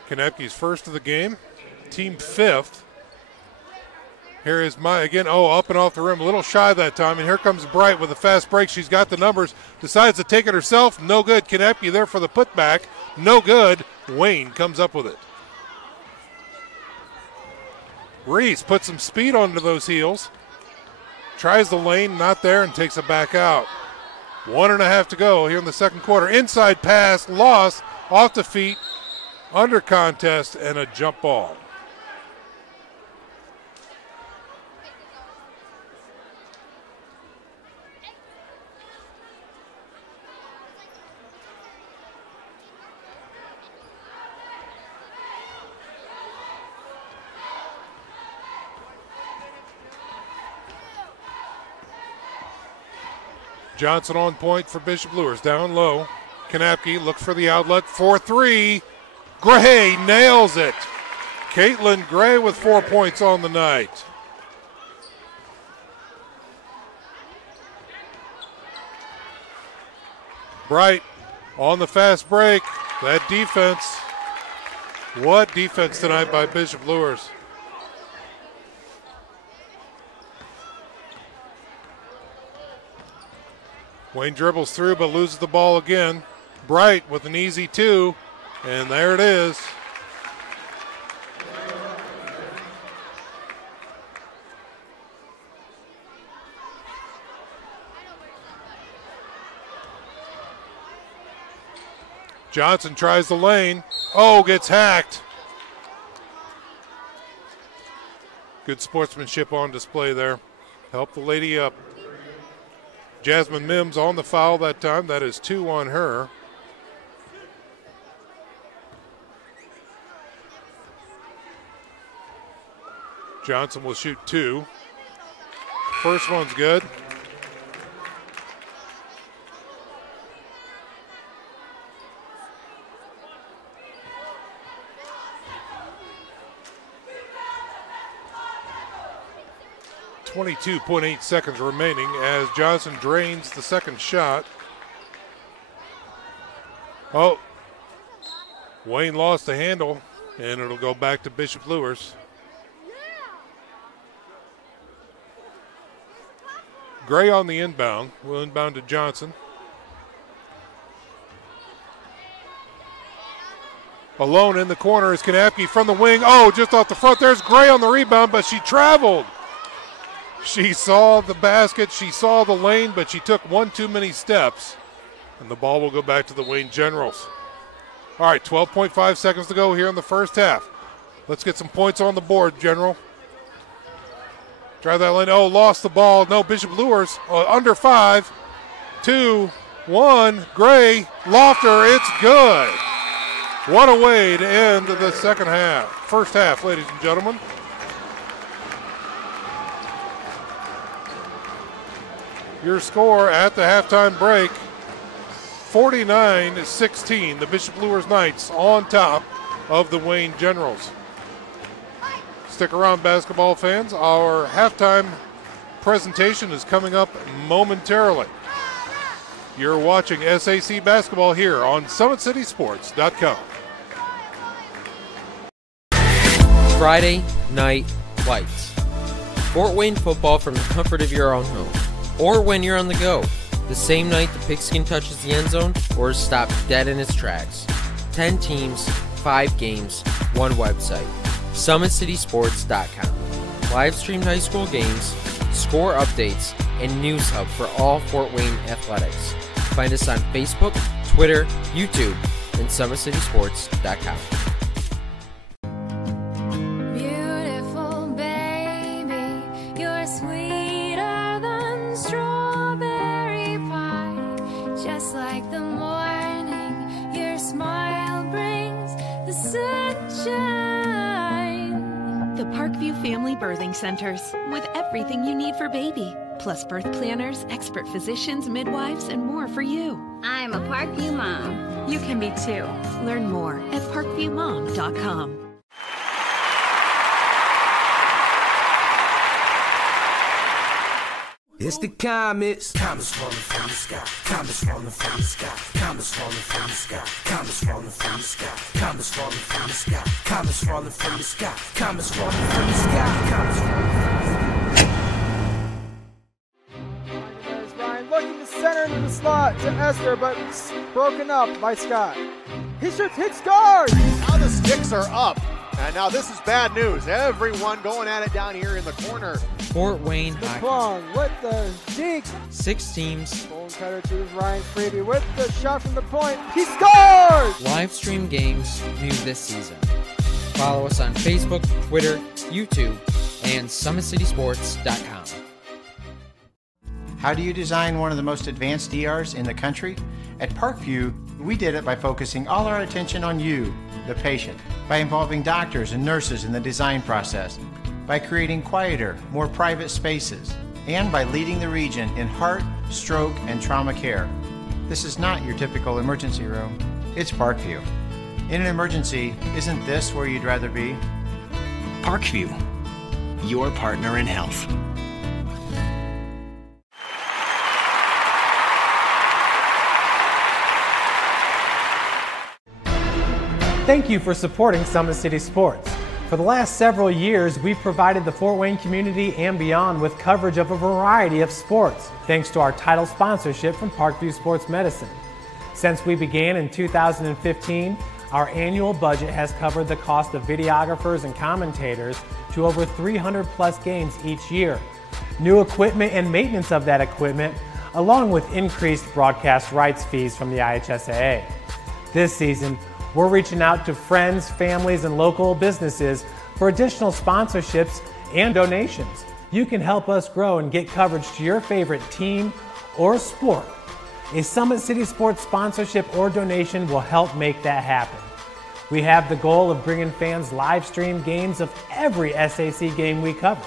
Kanapke's first of the game, team 5th. Here is Maya again. Oh, up and off the rim, a little shy that time. And here comes Bright with a fast break. She's got the numbers, decides to take it herself. No good. Kanapke there for the putback. No good. Wayne comes up with it. Reese puts some speed onto those heels. Tries the lane, not there, and takes it back out. 1.5 to go here in the second quarter. Inside pass, lost, off the feet, under contest, and a jump ball. Johnson on point for Bishop Luers. Down low. Kanapke looks for the outlet. 4-3. Gray nails it. Caitlin Gray with 4 points on the night. Bright on the fast break. That defense. What defense tonight by Bishop Luers. Wayne dribbles through but loses the ball again. Bright with an easy 2, and there it is. Johnson tries the lane. Oh, gets hacked. Good sportsmanship on display there. Help the lady up. Jasmine Mims on the foul that time. That is 2 on her. Johnson will shoot 2. First one's good. .8 seconds remaining as Johnson drains the second shot. Oh, Wayne lost the handle, and it'll go back to Bishop Luers. Gray on the inbound. Will inbound to Johnson. Alone in the corner is Kanapke from the wing. Oh, just off the front. There's Gray on the rebound, but she traveled. She saw the basket, she saw the lane, but she took one too many steps. And the ball will go back to the Wayne Generals. All right, 12.5 seconds to go here in the first half. Let's get some points on the board, General. Try that lane. Oh, lost the ball. No, Bishop Luers under 5. 2, 1. Gray, Lofter, it's good. What a way to end the second half. First half, ladies and gentlemen. Your score at the halftime break, 49-16. The Bishop Luers Knights on top of the Wayne Generals. Stick around, basketball fans. Our halftime presentation is coming up momentarily. You're watching SAC basketball here on SummitCitySports.com. Friday Night Lights. Fort Wayne football from the comfort of your own home. Or when you're on the go, the same night the pigskin touches the end zone or is stopped dead in its tracks. 10 teams, 5 games, 1 website. SummitCitySports.com. Live streamed high school games, score updates, and news hub for all Fort Wayne athletics. Find us on Facebook, Twitter, YouTube, and SummitCitySports.com. Family Birthing Centers, with everything you need for baby, plus birth planners, expert physicians, midwives, and more for you. I'm a Parkview mom. You can be too. Learn more at parkviewmom.com. It's the comets. Comets falling from the sky. Comets falling from the sky. Comets falling from the sky. Comets falling from the sky. Comets falling from the sky. Comets falling from the sky. Comets falling from the sky. Comets falling from the sky. There's Ryan looking to center into the slot to Esther, but broken up by Scott. He shoots, hits, scores! Now the sticks are up. And now this is bad news. Everyone going at it down here in the corner. Fort Wayne Hockey. Plum with the deke. 6 teams. Bone cutter to Ryan Freebie with the shot from the point. He scores! Live stream games new this season. Follow us on Facebook, Twitter, YouTube, and SummitCitySports.com. How do you design one of the most advanced ERs in the country? At Parkview, we did it by focusing all our attention on you, the patient, by involving doctors and nurses in the design process, by creating quieter, more private spaces, and by leading the region in heart, stroke, and trauma care. This is not your typical emergency room. It's Parkview. In an emergency, isn't this where you'd rather be? Parkview, your partner in health. Thank you for supporting Summit City Sports. For the last several years, we've provided the Fort Wayne community and beyond with coverage of a variety of sports, thanks to our title sponsorship from Parkview Sports Medicine. Since we began in 2015, our annual budget has covered the cost of videographers and commentators to over 300 plus games each year. New equipment and maintenance of that equipment, along with increased broadcast rights fees from the IHSAA. This season, we're reaching out to friends, families, and local businesses for additional sponsorships and donations. You can help us grow and get coverage to your favorite team or sport. A Summit City Sports sponsorship or donation will help make that happen. We have the goal of bringing fans live stream games of every SAC game we cover.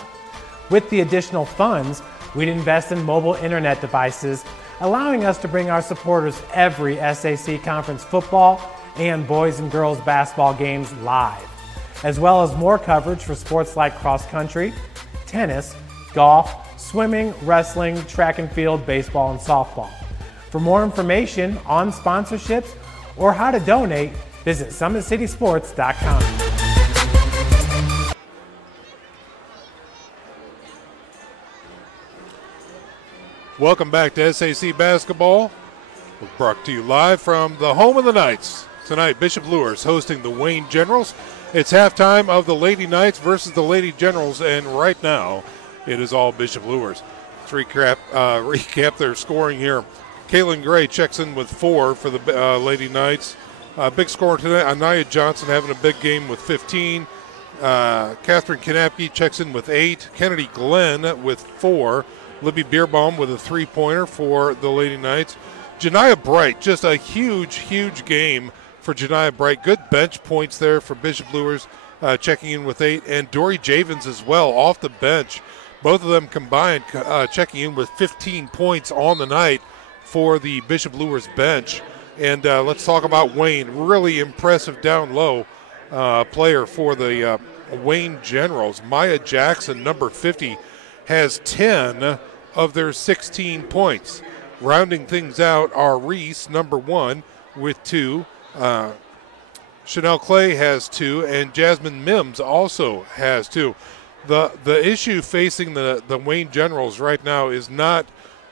With the additional funds, we'd invest in mobile internet devices, allowing us to bring our supporters every SAC conference football and boys and girls basketball games live, as well as more coverage for sports like cross country, tennis, golf, swimming, wrestling, track and field, baseball, and softball. For more information on sponsorships or how to donate, visit SummitCitySports.com. Welcome back to SAC Basketball. We're brought to you live from the home of the Knights. Tonight, Bishop Luers hosting the Wayne Generals. It's halftime of the Lady Knights versus the Lady Generals, and right now it is all Bishop Luers. Let's recap their scoring here. Kaylin Gray checks in with 4 for the Lady Knights. Big scorer tonight, Anaya Johnson having a big game with 15. Catherine Kanapke checks in with 8. Kennedy Glenn with 4. Libby Bierbaum with a 3-pointer for the Lady Knights. Janiah Bright, just a huge game for Janiah Bright. Good bench points there for Bishop Luers, checking in with 8. And Dory Javens as well off the bench. Both of them combined checking in with 15 points on the night for the Bishop Luers bench. And let's talk about Wayne. Really impressive down low player for the Wayne Generals. Maya Jackson, number 50, has 10 of their 16 points. Rounding things out are Reese, number 1, with 2. Chanel Clay has 2, and Jasmine Mims also has 2. The issue facing the Wayne Generals right now is not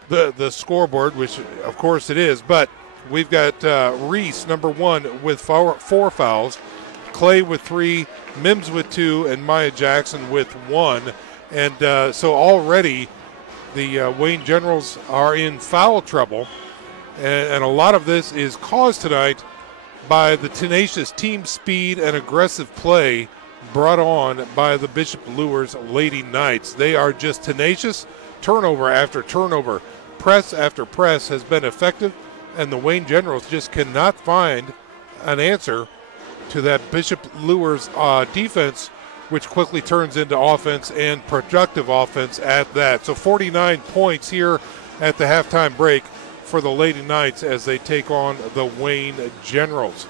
the scoreboard, which of course it is, but we've got Reese, number 1, with 4 fouls, Clay with 3, Mims with 2, and Maya Jackson with 1. And so already the Wayne Generals are in foul trouble, and a lot of this is caused tonight by the tenacious team speed and aggressive play brought on by the Bishop Luers Lady Knights. They are just tenacious. Turnover after turnover, press after press has been effective, and the Wayne Generals just cannot find an answer to that Bishop Luers defense, which quickly turns into offense, and productive offense at that. So 49 points here at the halftime break for the Lady Knights as they take on the Wayne Generals.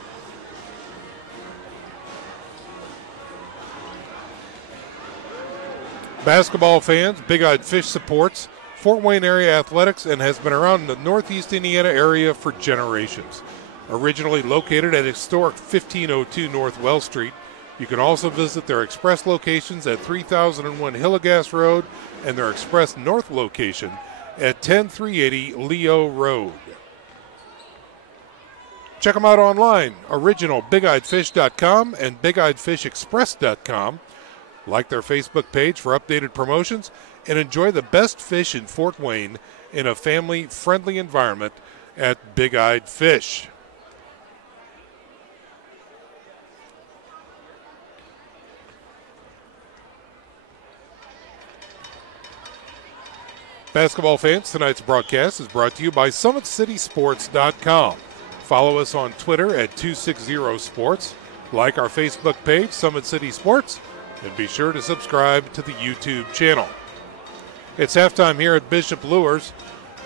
Basketball fans, Big Eyed Fish supports Fort Wayne area athletics and has been around the Northeast Indiana area for generations. Originally located at historic 1502 North Wells Street, you can also visit their express locations at 3001 Hillegas Road and their express north location at 10380 Leo Road. Check them out online, original BigEyedFish.com and BigEyedFishExpress.com. Like their Facebook page for updated promotions and enjoy the best fish in Fort Wayne in a family-friendly environment at Big Eyed Fish. Basketball fans, tonight's broadcast is brought to you by SummitCitySports.com. Follow us on Twitter at 260sports. Like our Facebook page, Summit City Sports, and be sure to subscribe to the YouTube channel. It's halftime here at Bishop Luers.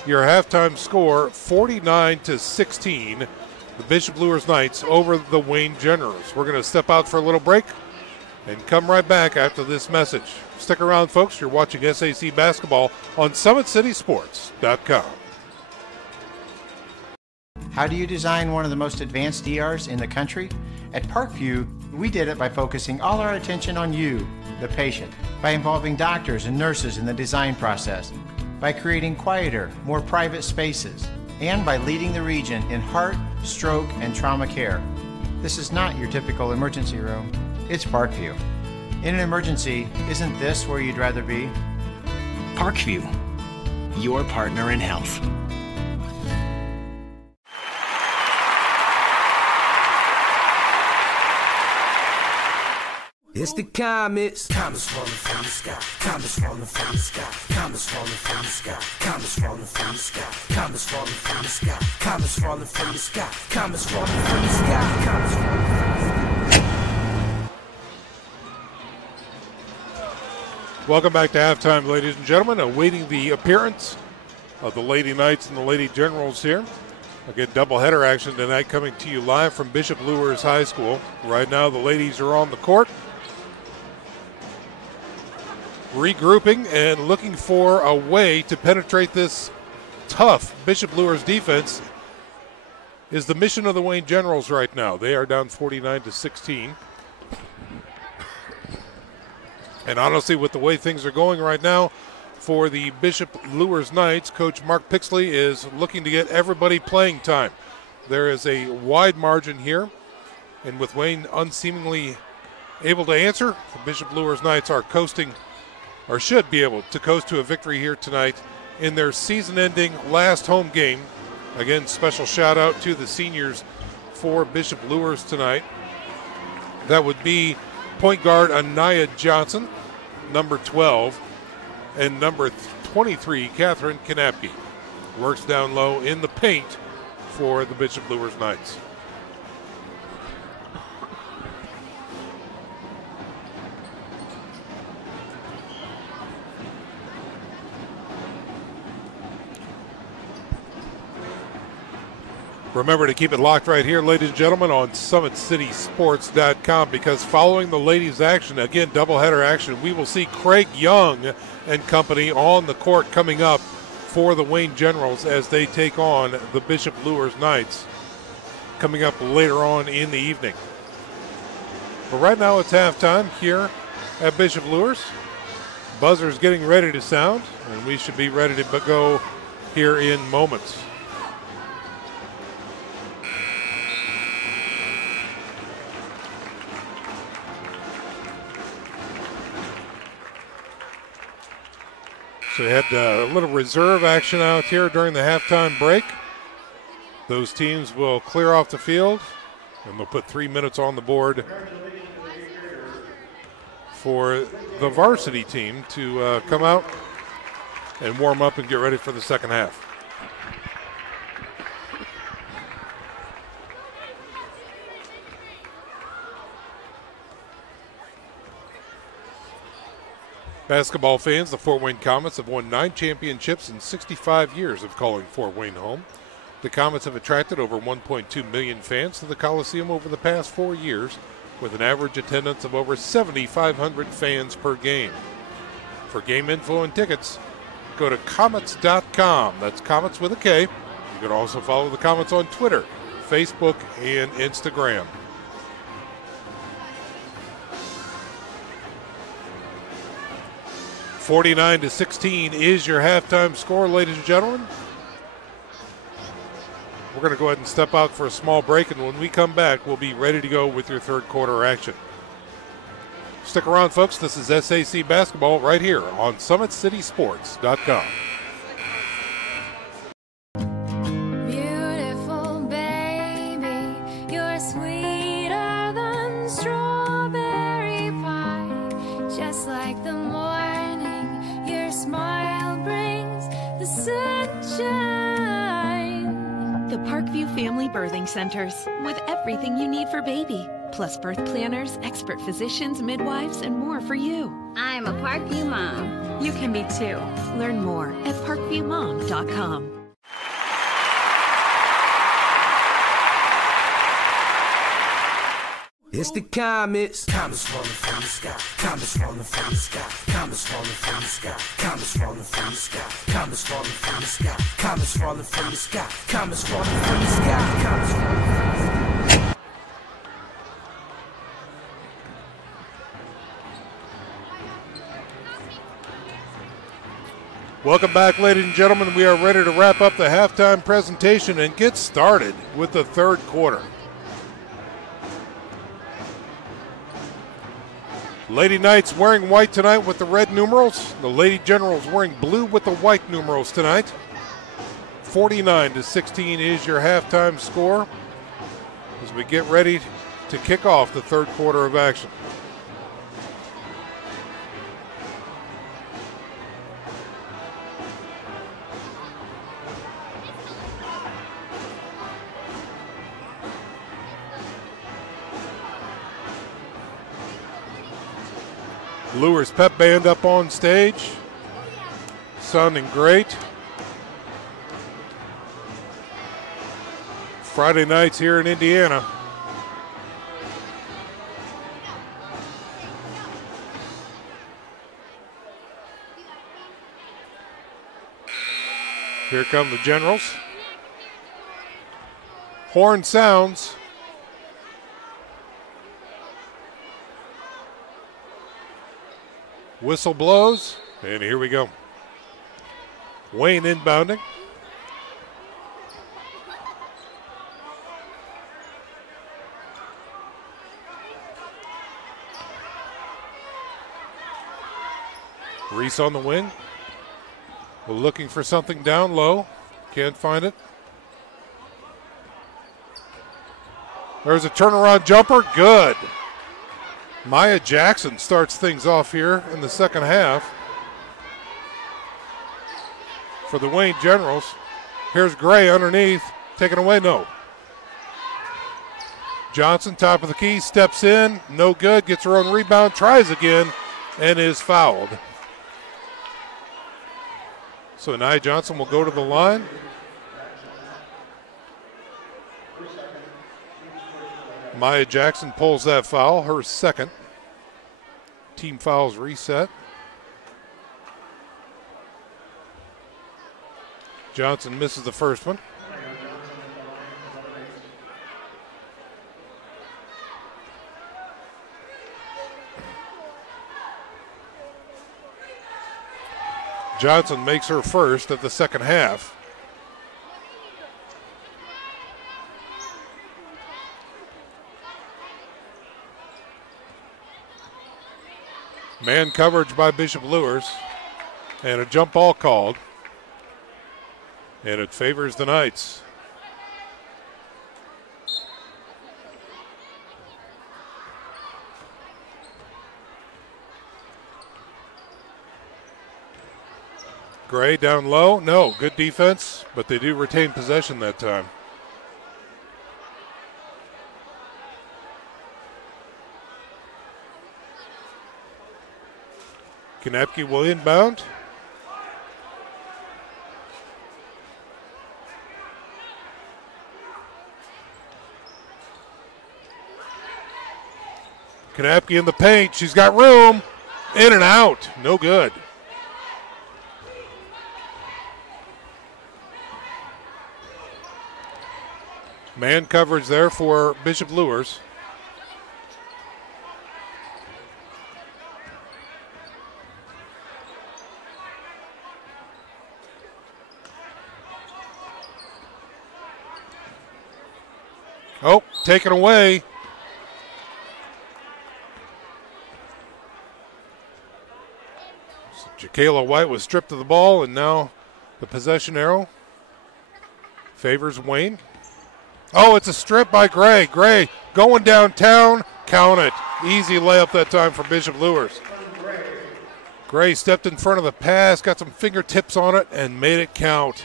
your halftime score, 49-16. The Bishop Luers Knights over the Wayne Generals. We're going to step out for a little break and come right back after this message. Stick around, folks. You're watching SAC basketball on SummitCitySports.com. How do you design one of the most advanced ERs in the country? At Parkview, we did it by focusing all our attention on you, the patient, by involving doctors and nurses in the design process, by creating quieter, more private spaces, and by leading the region in heart, stroke, and trauma care. This is not your typical emergency room. It's Parkview. In an emergency, isn't this where you'd rather be? Parkview, your partner in health. It's the comets. Comets falling from the sky. Comets falling from the sky. Comets falling from the sky. Comets falling from the sky. Comets falling from the sky. Comets falling from the sky. Comets falling from the sky. Comets falling from the sky. Welcome back to halftime, ladies and gentlemen. Awaiting the appearance of the Lady Knights and the Lady Generals here. Again, doubleheader action tonight coming to you live from Bishop Luers High School. Right now, the ladies are on the court, regrouping and looking for a way to penetrate this tough Bishop Luers defense is the mission of the Wayne Generals right now. They are down 49-16. And honestly, with the way things are going right now for the Bishop Luers Knights, Coach Mark Pixley is looking to get everybody playing time. There is a wide margin here, and with Wayne unseemingly able to answer, the Bishop Luers Knights are coasting, or should be able to coast to a victory here tonight in their season-ending last home game. Again, special shout out to the seniors for Bishop Luers tonight. That would be point guard Anaya Johnson, number 12, and number 23, Catherine Kanapke. Works down low in the paint for the Bishop Luers Knights. Remember to keep it locked right here, ladies and gentlemen, on SummitCitySports.com, because following the ladies' action, again, doubleheader action, we will see Craig Young and company on the court coming up for the Wayne Generals as they take on the Bishop Luers Knights coming up later on in the evening. But right now it's halftime here at Bishop Luers. Buzzer's getting ready to sound, and we should be ready to go here in moments. So we had a little reserve action out here during the halftime break. Those teams will clear off the field, and they'll put 3 minutes on the board for the varsity team to come out and warm up and get ready for the second half. Basketball fans, the Fort Wayne Comets have won 9 championships in 65 years of calling Fort Wayne home. The Comets have attracted over 1.2 million fans to the Coliseum over the past 4 years, with an average attendance of over 7,500 fans per game. For game info and tickets, go to Comets.com. That's Comets with a K. You can also follow the Comets on Twitter, Facebook, and Instagram. (49-16) is your halftime score, ladies and gentlemen. We're going to go ahead and step out for a small break, and when we come back, we'll be ready to go with your third quarter action. Stick around, folks. This is SAC basketball right here on SummitCitySports.com. Family Birthing Centers, with everything you need for baby, plus birth planners, expert physicians, midwives, and more for you. I'm a Parkview mom. You can be too. Learn more at parkviewmom.com. It's the comets. Comets falling from the sky. Comets falling from the sky. Comets falling from the sky. Comets falling from the sky. Comets falling from the sky. Comets falling from the sky. Comets falling from the sky. Comets falling from the sky. Welcome back, ladies and gentlemen. We are ready to wrap up the halftime presentation and get started with the third quarter. Lady Knights wearing white tonight with the red numerals. The Lady Generals wearing blue with the white numerals tonight. 49-16 is your halftime score as we get ready to kick off the third quarter of action. Luers Pep Band up on stage, sounding great. Friday nights here in Indiana. Here come the Generals. Horn sounds. Whistle blows, and here we go. Wayne inbounding. Reese on the wing. We're looking for something down low. Can't find it. There's a turnaround jumper. Good. Maya Jackson starts things off here in the second half for the Wayne Generals. Here's Gray underneath. Taken away, no. Johnson, top of the key, steps in. No good. Gets her own rebound. Tries again and is fouled. So Nia Johnson will go to the line. Maya Jackson pulls that foul, her second. Team fouls reset. Johnson misses the first one. Johnson makes her first of the second half. Man coverage by Bishop Luers, and a jump ball called, and it favors the Knights. Gray down low, no, good defense, but they do retain possession that time. Knapke will inbound. Knapke in the paint. She's got room. In and out. No good. Man coverage there for Bishop Luers. Oh, taken away. So Jacayla White was stripped of the ball, and now the possession arrow favors Wayne. Oh, it's a strip by Gray. Gray going downtown. Count it. Easy layup that time for Bishop Luers. Gray stepped in front of the pass, got some fingertips on it, and made it count.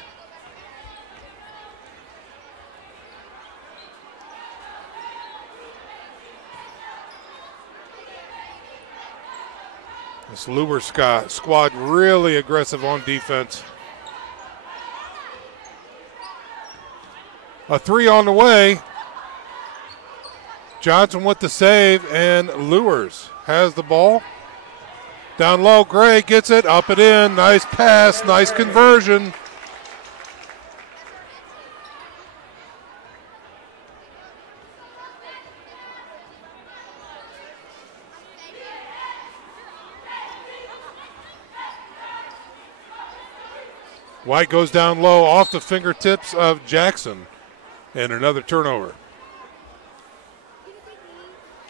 This Luers squad really aggressive on defense. A three on the way. Johnson with the save, and Luers has the ball. Down low, Gray gets it, up and in. Nice pass, nice conversion. White goes down low off the fingertips of Jackson, and another turnover.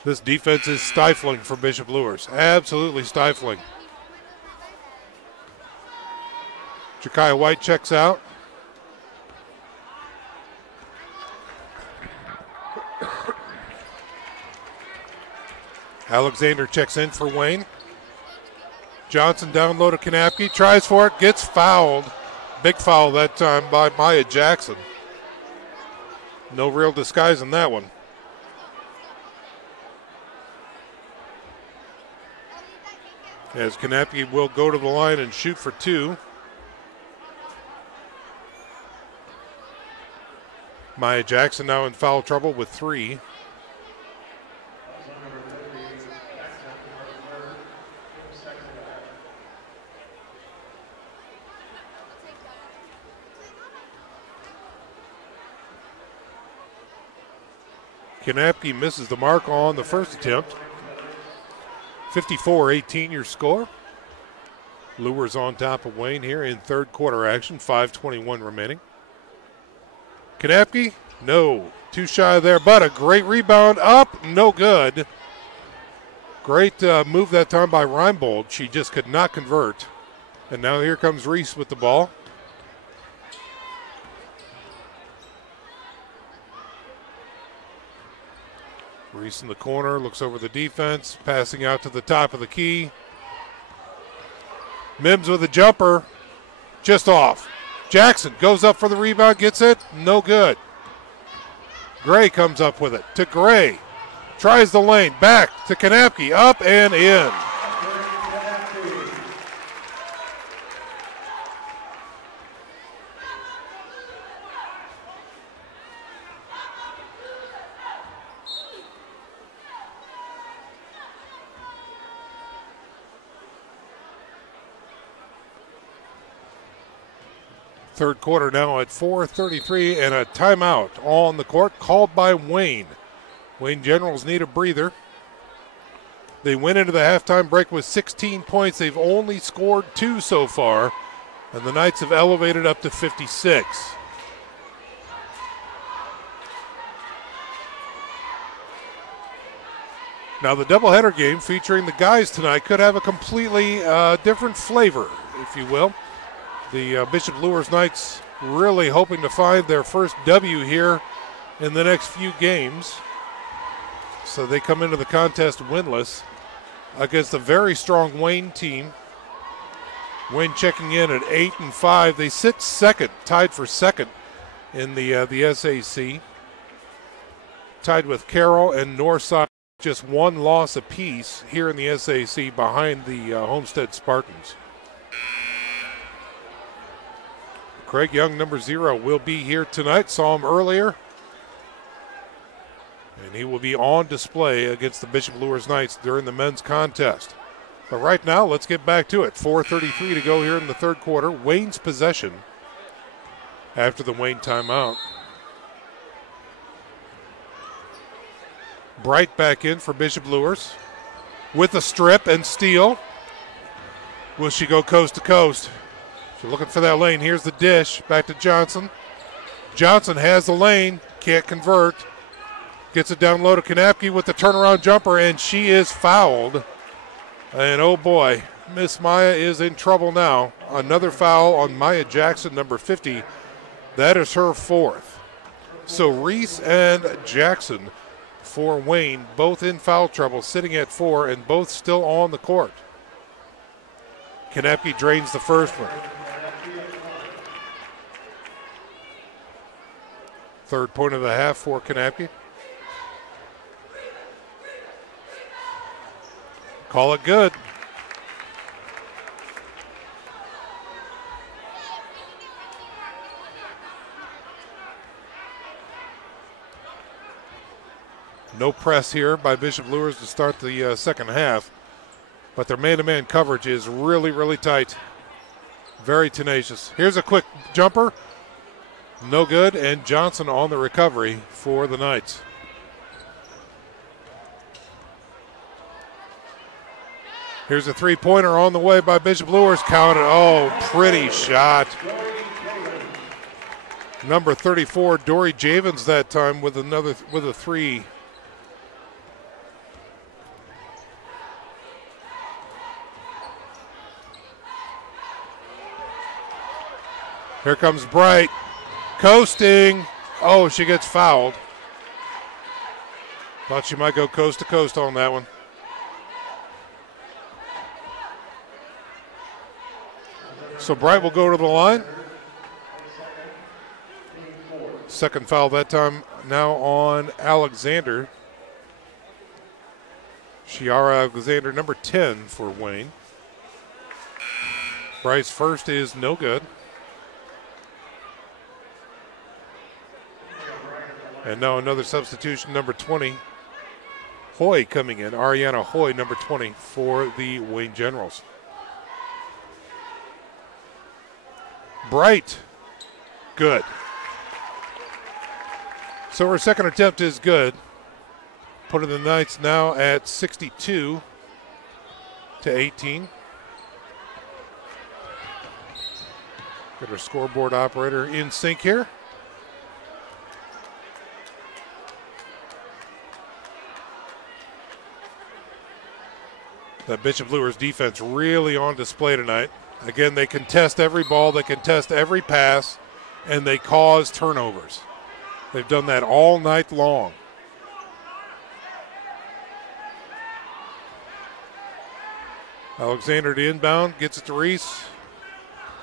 This defense is stifling for Bishop Luers, absolutely stifling. Ja'Kiah White checks out. Alexander checks in for Wayne. Johnson down low to Kanapke, tries for it, gets fouled. Big foul that time by Maya Jackson. No real disguise in that one. As Kanapke will go to the line and shoot for two. Maya Jackson now in foul trouble with three. Kanapke misses the mark on the first attempt. 54-18 your score. Luers on top of Wayne here in third quarter action, 5:21 remaining. Kanapke, no, too shy there, but a great rebound up, no good. Great move that time by Reinbold. She just could not convert. And now here comes Reese with the ball. Reese in the corner, looks over the defense, passing out to the top of the key. Mims with a jumper, just off. Jackson goes up for the rebound, gets it, no good. Gray comes up with it to Gray. Tries the lane, back to Kanapke, up and in. Third quarter now at 4:33 and a timeout on the court called by Wayne. Wayne Generals need a breather. They went into the halftime break with 16 points. They've only scored 2 so far, and the Knights have elevated up to 56. Now the doubleheader game featuring the guys tonight could have a completely different flavor, if you will. The Bishop Luers Knights really hoping to find their first W here in the next few games. So they come into the contest winless against a very strong Wayne team. Wayne checking in at 8-5. They sit second, tied for second in the SAC. Tied with Carroll and Northside, just one loss apiece here in the SAC behind the Homestead Spartans. Craig Young, number 0, will be here tonight. Saw him earlier. And he will be on display against the Bishop Luers Knights during the men's contest. But right now, let's get back to it. 4:33 to go here in the third quarter. Wayne's possession after the Wayne timeout. Bright back in for Bishop Luers with a strip and steal. Will she go coast to coast? She's looking for that lane. Here's the dish. Back to Johnson. Johnson has the lane. Can't convert. Gets it down low to Kanapke with the turnaround jumper, and she is fouled. And oh boy, Miss Maya is in trouble now. Another foul on Maya Jackson, number 50. That is her 4th. So Reese and Jackson for Wayne, both in foul trouble, sitting at 4, and both still on the court. Kanapke drains the first one. Third point of the half for Kanapke. Call it good. No No press here by Bishop Luers to start the second half. But their man-to-man coverage is really, really tight. Very tenacious. Here's a quick jumper. No good, and Johnson on the recovery for the Knights. Here's a three-pointer on the way by Bishop Luers. Counted. Oh, pretty shot. Number 34, Dory Javens that time with a three. Here comes Bright. Coasting. Oh, she gets fouled. Thought she might go coast to coast on that one. So Bright will go to the line. Second foul that time now on Alexander. Shiara Alexander, number 10 for Wayne. Bright's first is no good. And now another substitution, number 20. Hoy coming in. Ariana Hoy, number 20 for the Wayne Generals. Bright, good. So her second attempt is good. Putting the Knights now at 62-18. Get our scoreboard operator in sync here. The Bishop Luers defense really on display tonight. Again, they contest every ball, they contest every pass, and they cause turnovers. They've done that all night long. Alexander to inbound, gets it to Reese.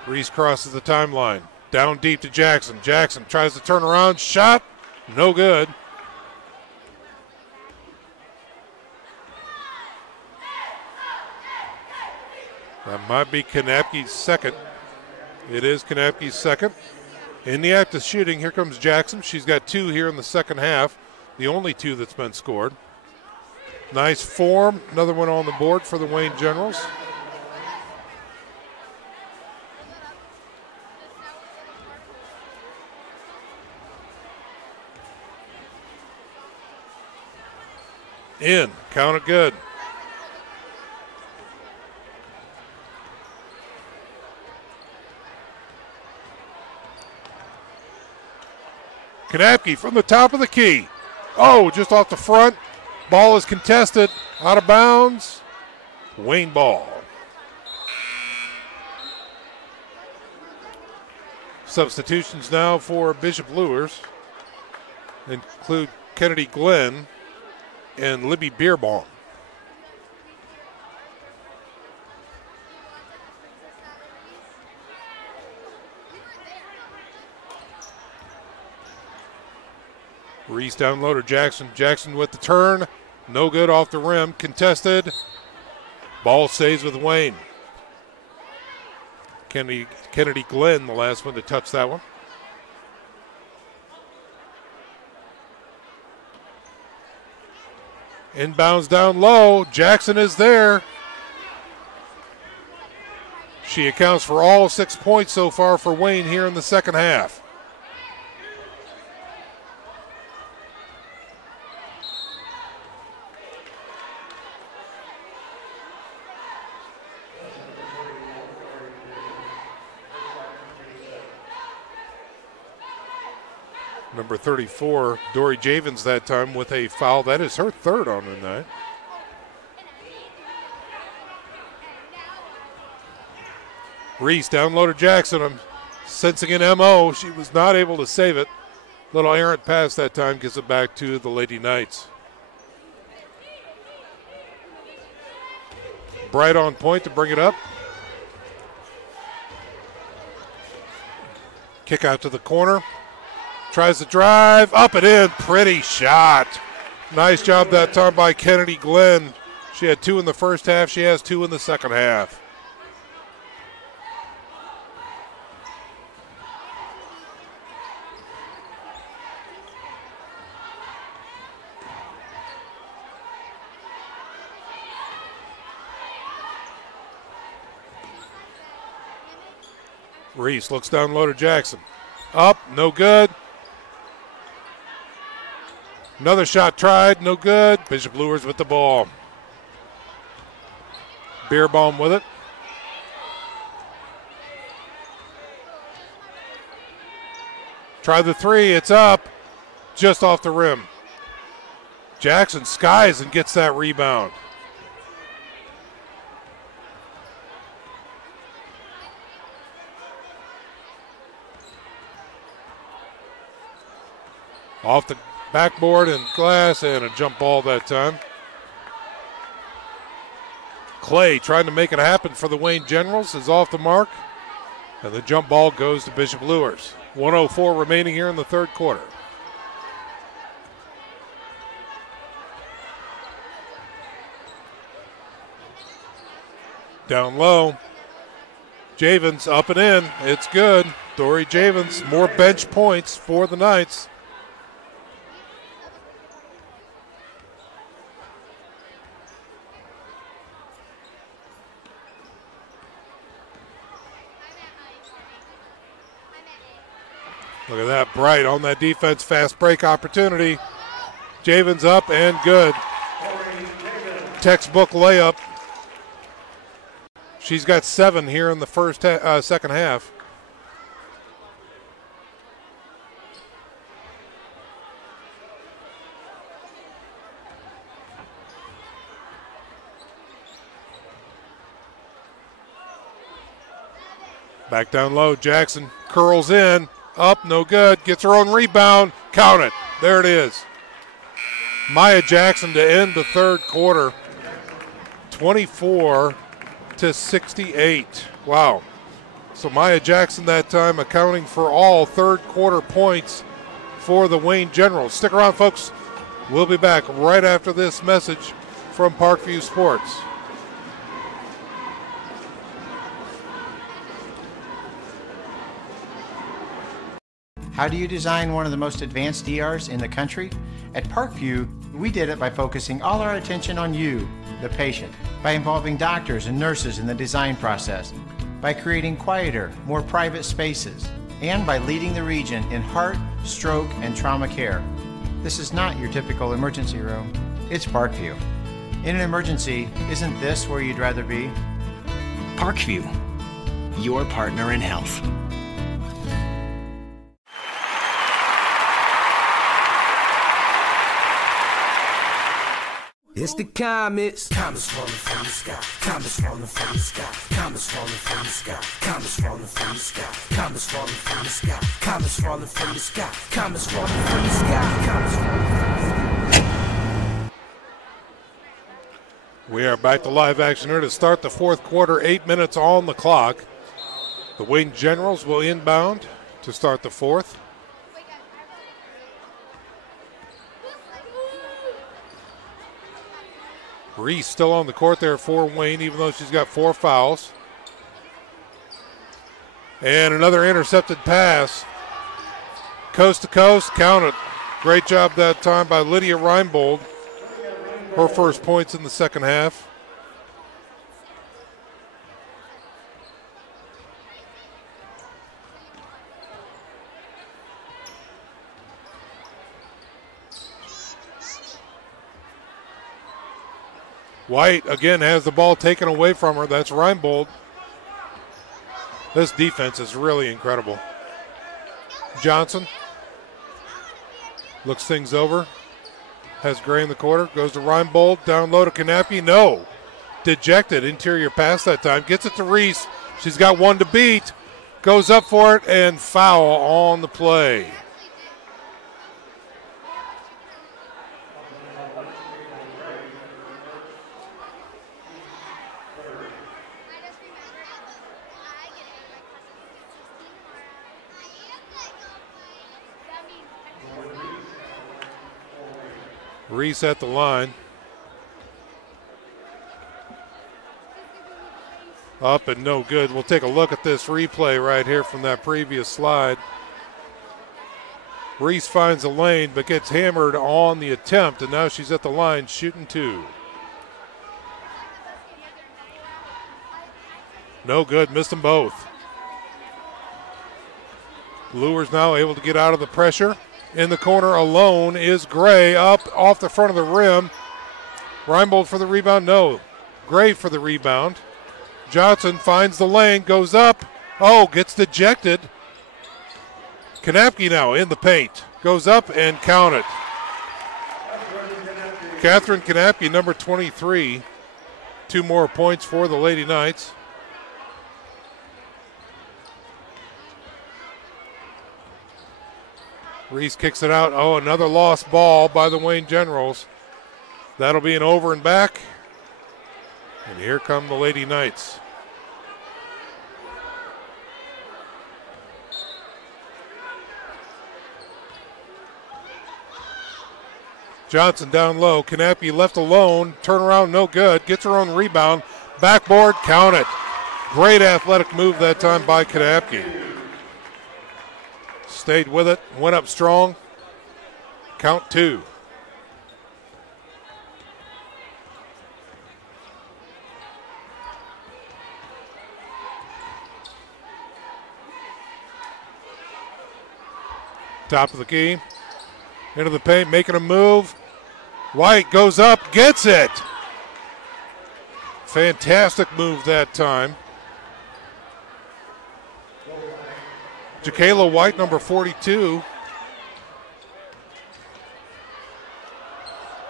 Reese crosses the timeline. Down deep to Jackson. Jackson tries to turn around, shot, no good. That might be Kanapke's second. It is Kanapke's second. In the act of shooting, here comes Jackson. She's got two here in the second half, the only two that's been scored. Nice form, another one on the board for the Wayne Generals. In, count it good. Kanapke from the top of the key. Oh, just off the front. Ball is contested, out of bounds. Wayne ball. Substitutions now for Bishop Luers include Kennedy Glenn and Libby Beerbaum. Reese down low to Jackson. Jackson with the turn. No good off the rim. Contested. Ball stays with Wayne. Kennedy Glenn, the last one to touch that one. Inbounds down low. Jackson is there. She accounts for all 6 points so far for Wayne here in the second half. Number 34, Dory Javens that time with a foul. That is her third on the night. Reese down low to Jackson. I'm sensing an MO. She was not able to save it. Little errant pass that time gives it back to the Lady Knights. Bright on point to bring it up. Kick out to the corner. Tries to drive, up and in, pretty shot. Nice job that time by Kennedy Glenn. She had two in the first half, she has two in the second half. Reese looks down low to Jackson. Up, no good. Another shot tried, no good. Bishop Luers with the ball. Beerbaum with it. Try the three, it's up. Just off the rim. Jackson skies and gets that rebound. Off the backboard and glass, and a jump ball that time. Clay trying to make it happen for the Wayne Generals is off the mark, and the jump ball goes to Bishop Luers. 1:04 remaining here in the third quarter. Down low. Javens up and in. It's good. Dory Javens, more bench points for the Knights. Look at that, Bright on that defense, fast break opportunity. Javens up and good. Textbook layup. She's got 7 here in the second half. Back down low, Jackson curls in. Up, no good. Gets her own rebound. Count it. There it is. Maya Jackson to end the third quarter. 24-68. Wow. So Maya Jackson that time accounting for all third quarter points for the Wayne Generals. Stick around, folks. We'll be back right after this message from Parkview Sports. How do you design one of the most advanced ERs in the country? At Parkview, we did it by focusing all our attention on you, the patient, by involving doctors and nurses in the design process, by creating quieter, more private spaces, and by leading the region in heart, stroke, and trauma care. This is not your typical emergency room. It's Parkview. In an emergency, isn't this where you'd rather be? Parkview, your partner in health. It's the comets. Comets falling from the sky. Comets falling from the sky. Comets falling from the sky. Comets falling from the sky. Comets falling from the sky. Comets falling from the sky. Comets falling from the sky. Comets falling from the sky. We are back to live action here to start the fourth quarter. 8 minutes on the clock. The Wayne Generals will inbound to start the fourth. Reese still on the court there for Wayne, even though she's got 4 fouls. And another intercepted pass. Coast to coast, count it. Great job that time by Lydia Reinbold. Her first points in the second half. White again has the ball taken away from her. That's Reinbold. This defense is really incredible. Johnson looks things over. Has Gray in the quarter. Goes to Reinbold. Down low to Knappe. No. Dejected interior pass that time. Gets it to Reese. She's got one to beat. Goes up for it and foul on the play. Reese at the line. Up and no good. We'll take a look at this replay right here from that previous slide. Reese finds a lane but gets hammered on the attempt, and now she's at the line shooting 2. No good, missed them both. Luers now able to get out of the pressure. In the corner alone is Gray, up off the front of the rim. Reinbold for the rebound, no. Gray for the rebound. Johnson finds the lane, goes up. Oh, gets dejected. Kanapke now in the paint. Goes up and count it. Catherine Kanapke, number 23. 2 more points for the Lady Knights. Reese kicks it out. Oh, another lost ball by the Wayne Generals. That'll be an over and back. And here come the Lady Knights. Johnson down low. Kanapke left alone. Turnaround, no good. Gets her own rebound. Backboard, count it. Great athletic move that time by Kanapke. Stayed with it, went up strong. Count 2. Top of the key. Into the paint, making a move. White goes up, gets it. Fantastic move that time. Jacayla White, number 42.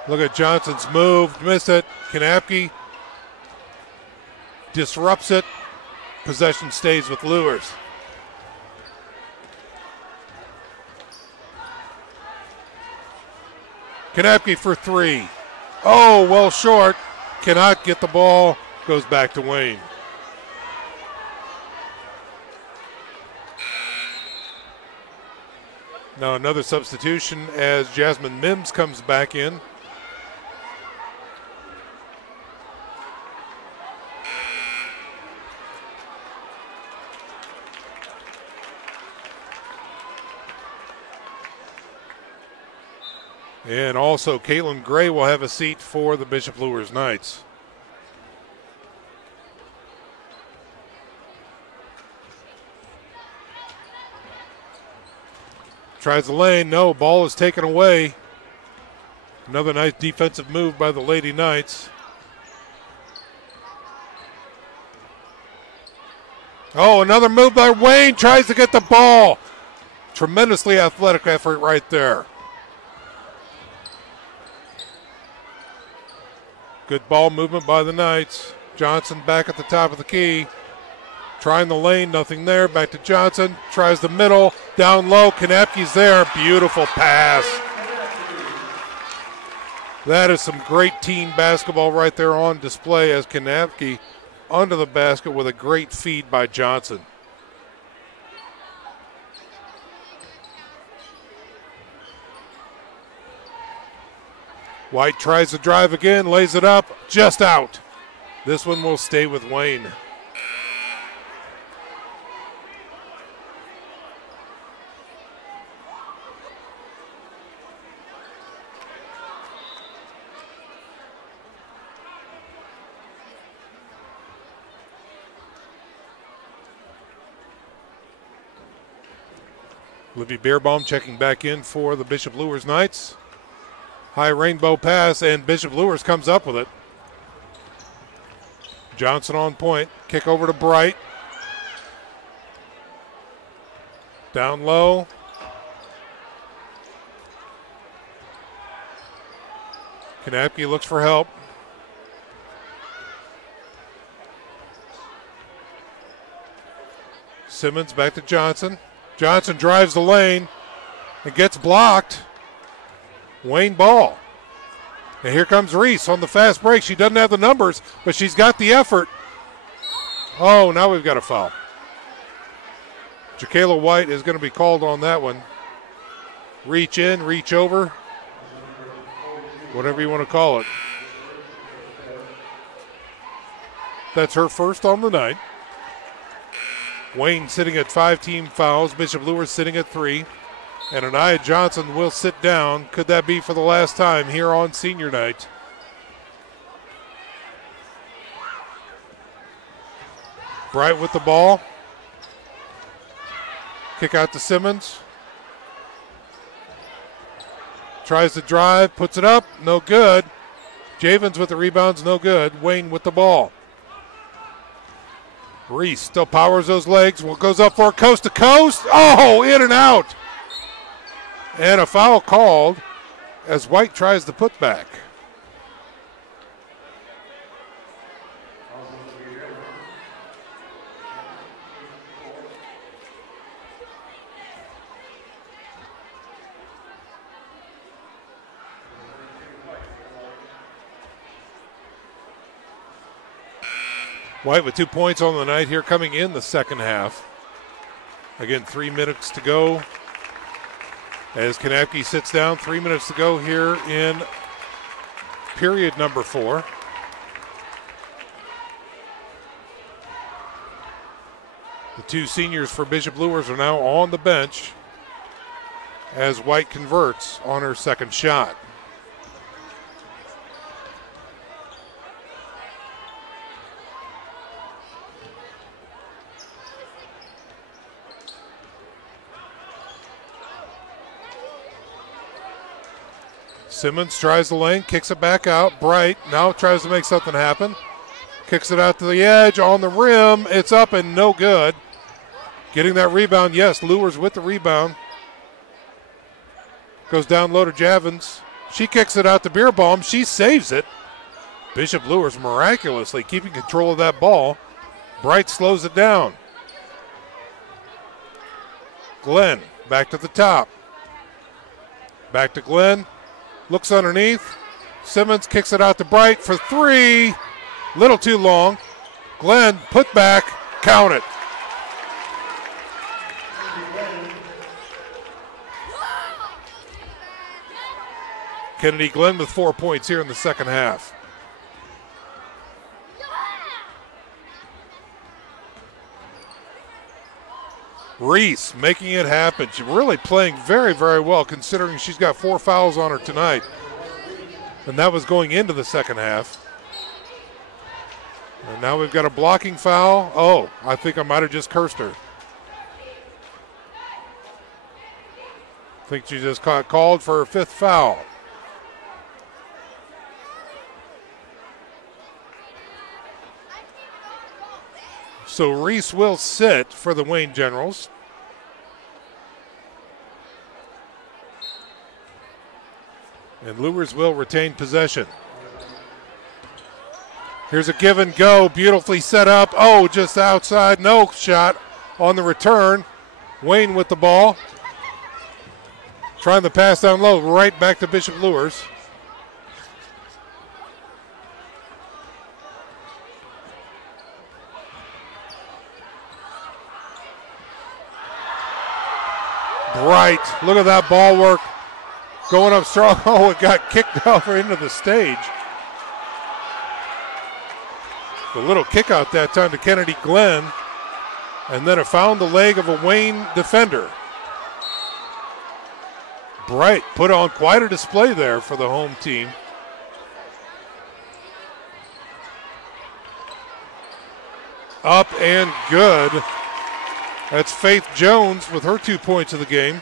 Look at Johnson's move, missed it. Kanapke disrupts it. Possession stays with Luers. Kanapke for 3. Oh, well short. Cannot get the ball. Goes back to Wayne. Now another substitution as Jasmine Mims comes back in. And also Caitlin Gray will have a seat for the Bishop Luers Knights. Tries the lane, no, ball is taken away. Another nice defensive move by the Lady Knights. Oh, another move by Wayne, tries to get the ball. Tremendously athletic effort right there. Good ball movement by the Knights. Johnson back at the top of the key. Trying the lane, nothing there. Back to Johnson. Tries the middle. Down low. Kanapke's there. Beautiful pass. That is some great team basketball right there on display as Kanapke under the basket with a great feed by Johnson. White tries to drive again, lays it up, just out. This one will stay with Wayne. Libby Beerbaum checking back in for the Bishop Luers Knights. High rainbow pass, and Bishop Luers comes up with it. Johnson on point. Kick over to Bright. Down low. Kanapke looks for help. Simmons back to Johnson. Johnson drives the lane and gets blocked. Wayne ball. And here comes Reese on the fast break. She doesn't have the numbers, but she's got the effort. Oh, now we've got a foul. Jacayla White is going to be called on that one. Reach in, reach over, whatever you want to call it. That's her first on the night. Wayne sitting at 5 team fouls. Bishop Luers sitting at 3. And Anaya Johnson will sit down. Could that be for the last time here on senior night? Bright with the ball. Kick out to Simmons. Tries to drive, puts it up, no good. Javens with the rebounds, no good. Wayne with the ball. Reese still powers those legs. Goes up for coast to coast. Oh, in and out. And a foul called as White tries the putback. White with 2 points on the night here coming in the second half. Again, 3 minutes to go as Kanapke sits down. 3 minutes to go here in period number 4. The 2 seniors for Bishop Luers are now on the bench as White converts on her second shot. Simmons tries the lane, kicks it back out. Bright now tries to make something happen. Kicks it out to the edge, on the rim. It's up and no good. Getting that rebound, yes, Luers with the rebound. Goes down low to Javens. She kicks it out to Beerbaum. She saves it. Bishop Luers miraculously keeping control of that ball. Bright slows it down. Glenn back to the top. Back to Glenn. Looks underneath. Simmons kicks it out to Bright for 3. Little too long. Glenn put back. Count it. Kennedy Glenn with 4 points here in the second half. Reese making it happen. She's really playing very, very well considering she's got 4 fouls on her tonight. And that was going into the second half. And now we've got a blocking foul. Oh, I think I might have just cursed her. I think she just got called for her 5th foul. So Reese will sit for the Wayne Generals. And Luers will retain possession. Here's a give and go, beautifully set up. Oh, just outside, no shot on the return. Wayne with the ball. Trying to pass down low, right back to Bishop Luers. Bright, look at that ball work. Going up strong. Oh, it got kicked over into the stage. The little kick out that time to Kennedy Glenn. And then it found the leg of a Wayne defender. Bright put on quite a display there for the home team. Up and good. That's Faith Jones with her 2 points of the game.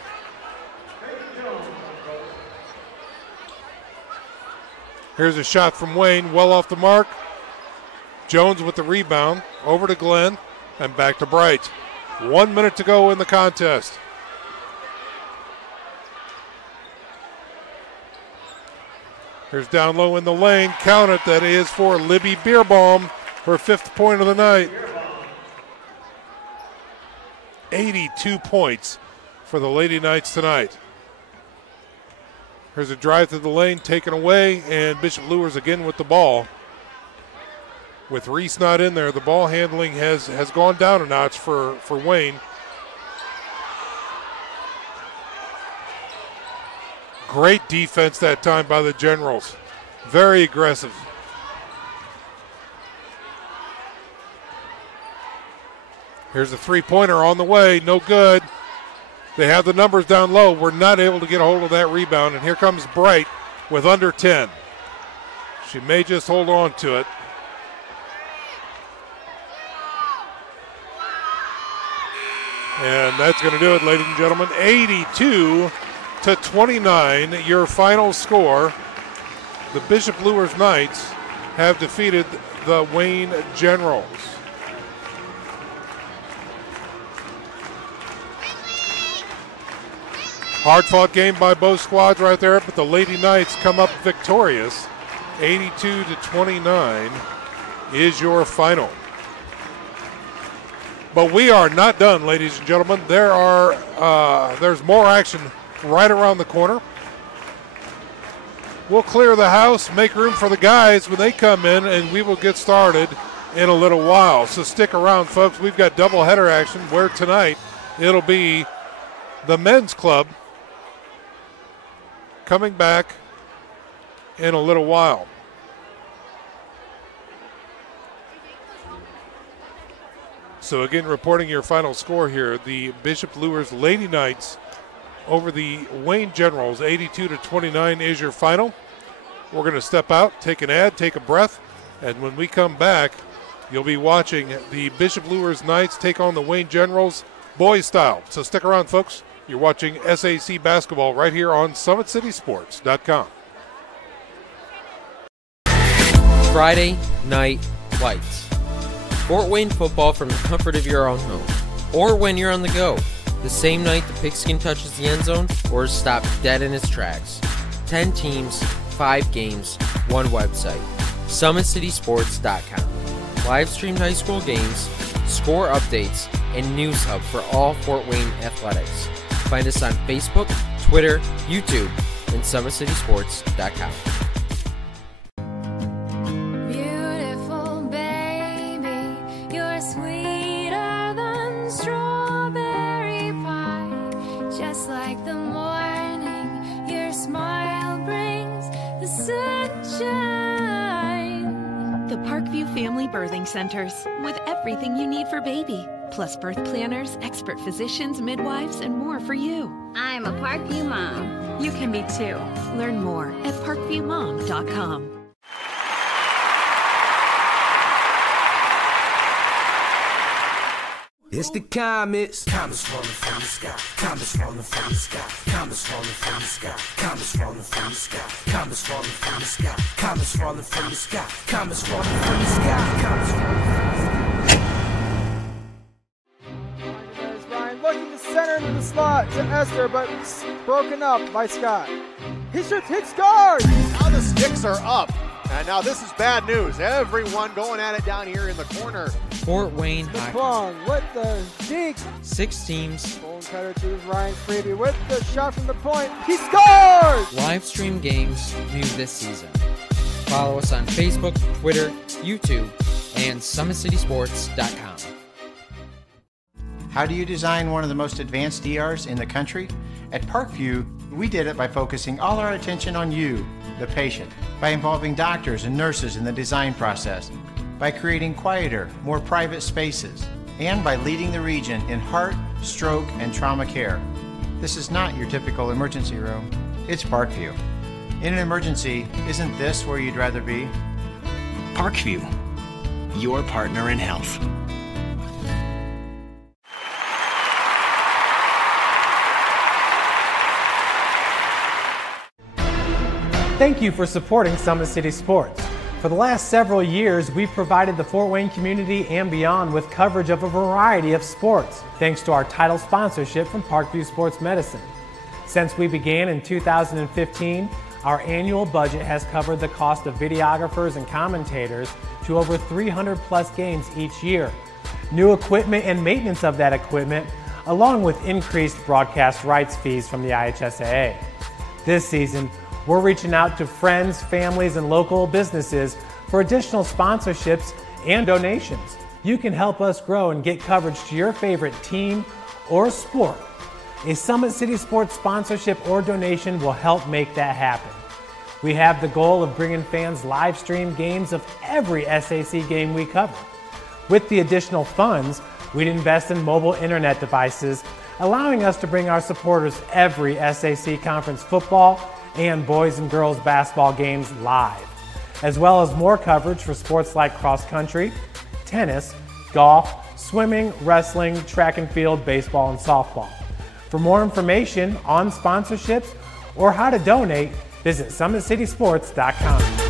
Here's a shot from Wayne, well off the mark. Jones with the rebound, over to Glenn, and back to Bright. 1 minute to go in the contest. Here's down low in the lane, count it, that is for Libby Beerbaum, her 5th point of the night. 82 points for the Lady Knights tonight. Here's a drive to the lane, taken away, and Bishop Luers again with the ball. With Reese not in there, the ball handling has gone down a notch for Wayne. Great defense that time by the Generals. Very aggressive. Here's a 3-pointer on the way, no good. They have the numbers down low. We're not able to get a hold of that rebound, and here comes Bright with under 10. She may just hold on to it. And that's going to do it, ladies and gentlemen. 82-29, your final score. The Bishop Luers Knights have defeated the Wayne Generals. Hard-fought game by both squads right there, but the Lady Knights come up victorious. 82-29 is your final. But we are not done, ladies and gentlemen. There's more action right around the corner. We'll clear the house, make room for the guys when they come in, and we will get started in a little while. So stick around, folks. We've got doubleheader action where tonight it'll be the men's club coming back in a little while. So again, reporting your final score here, the Bishop Luers Lady Knights over the Wayne Generals, 82-29 is your final. We're going to step out, take an ad, take a breath, and when we come back, you'll be watching the Bishop Luers Knights take on the Wayne Generals boys style. So stick around, folks. You're watching SAC basketball right here on SummitCitySports.com. Friday Night Lights. Fort Wayne football from the comfort of your own home, or when you're on the go, the same night the pigskin touches the end zone or is stopped dead in its tracks. 10 teams, 5 games, 1 website. SummitCitySports.com. Live streamed high school games, score updates, and news hub for all Fort Wayne athletics. Find us on Facebook, Twitter, YouTube, and SummitCitySports.com. Beautiful baby, you're sweeter than strawberry pie. Just like the morning, your smile brings the sunshine. The Parkview Family Birthing Centers, with everything you need for baby, plus birth planners, expert physicians, midwives, and more for you. I'm a Parkview mom. You can be too. Learn more at parkviewmom.com. It's the comets. Comets falling from the sky. Comets falling from the sky. Comets falling from the sky. Comets falling from the sky. Comets falling from the sky. Comets falling from the sky. Comets falling from the sky. Comets falling from the sky. There's Ryan looking to center into the slot to Esther, but broken up by Scott. He shoots, hits, scores! Now the sticks are up. And now this is bad news. Everyone going at it down here in the corner. Fort Wayne The hockey. Plong with the deke. 6 teams. Bone cutter to Ryan Freeby with the shot from the point. He scores! Live stream games new this season. Follow us on Facebook, Twitter, YouTube, and SummitCitySports.com. How do you design one of the most advanced ERs in the country? At Parkview, we did it by focusing all our attention on you, the patient, by involving doctors and nurses in the design process, by creating quieter, more private spaces, and by leading the region in heart, stroke, and trauma care. This is not your typical emergency room. It's Parkview. In an emergency, isn't this where you'd rather be? Parkview, your partner in health. Thank you for supporting Summit City Sports. For the last several years, we've provided the Fort Wayne community and beyond with coverage of a variety of sports, thanks to our title sponsorship from Parkview Sports Medicine. Since we began in 2015, our annual budget has covered the cost of videographers and commentators to over 300 plus games each year. New equipment and maintenance of that equipment, along with increased broadcast rights fees from the IHSAA. This season, we're reaching out to friends, families, and local businesses for additional sponsorships and donations. You can help us grow and get coverage to your favorite team or sport. A Summit City Sports sponsorship or donation will help make that happen. We have the goal of bringing fans live stream games of every SAC game we cover. With the additional funds, we'd invest in mobile internet devices, allowing us to bring our supporters every SAC conference football and boys and girls basketball games live, as well as more coverage for sports like cross country, tennis, golf, swimming, wrestling, track and field, baseball, and softball. For more information on sponsorships or how to donate, visit SummitCitySports.com.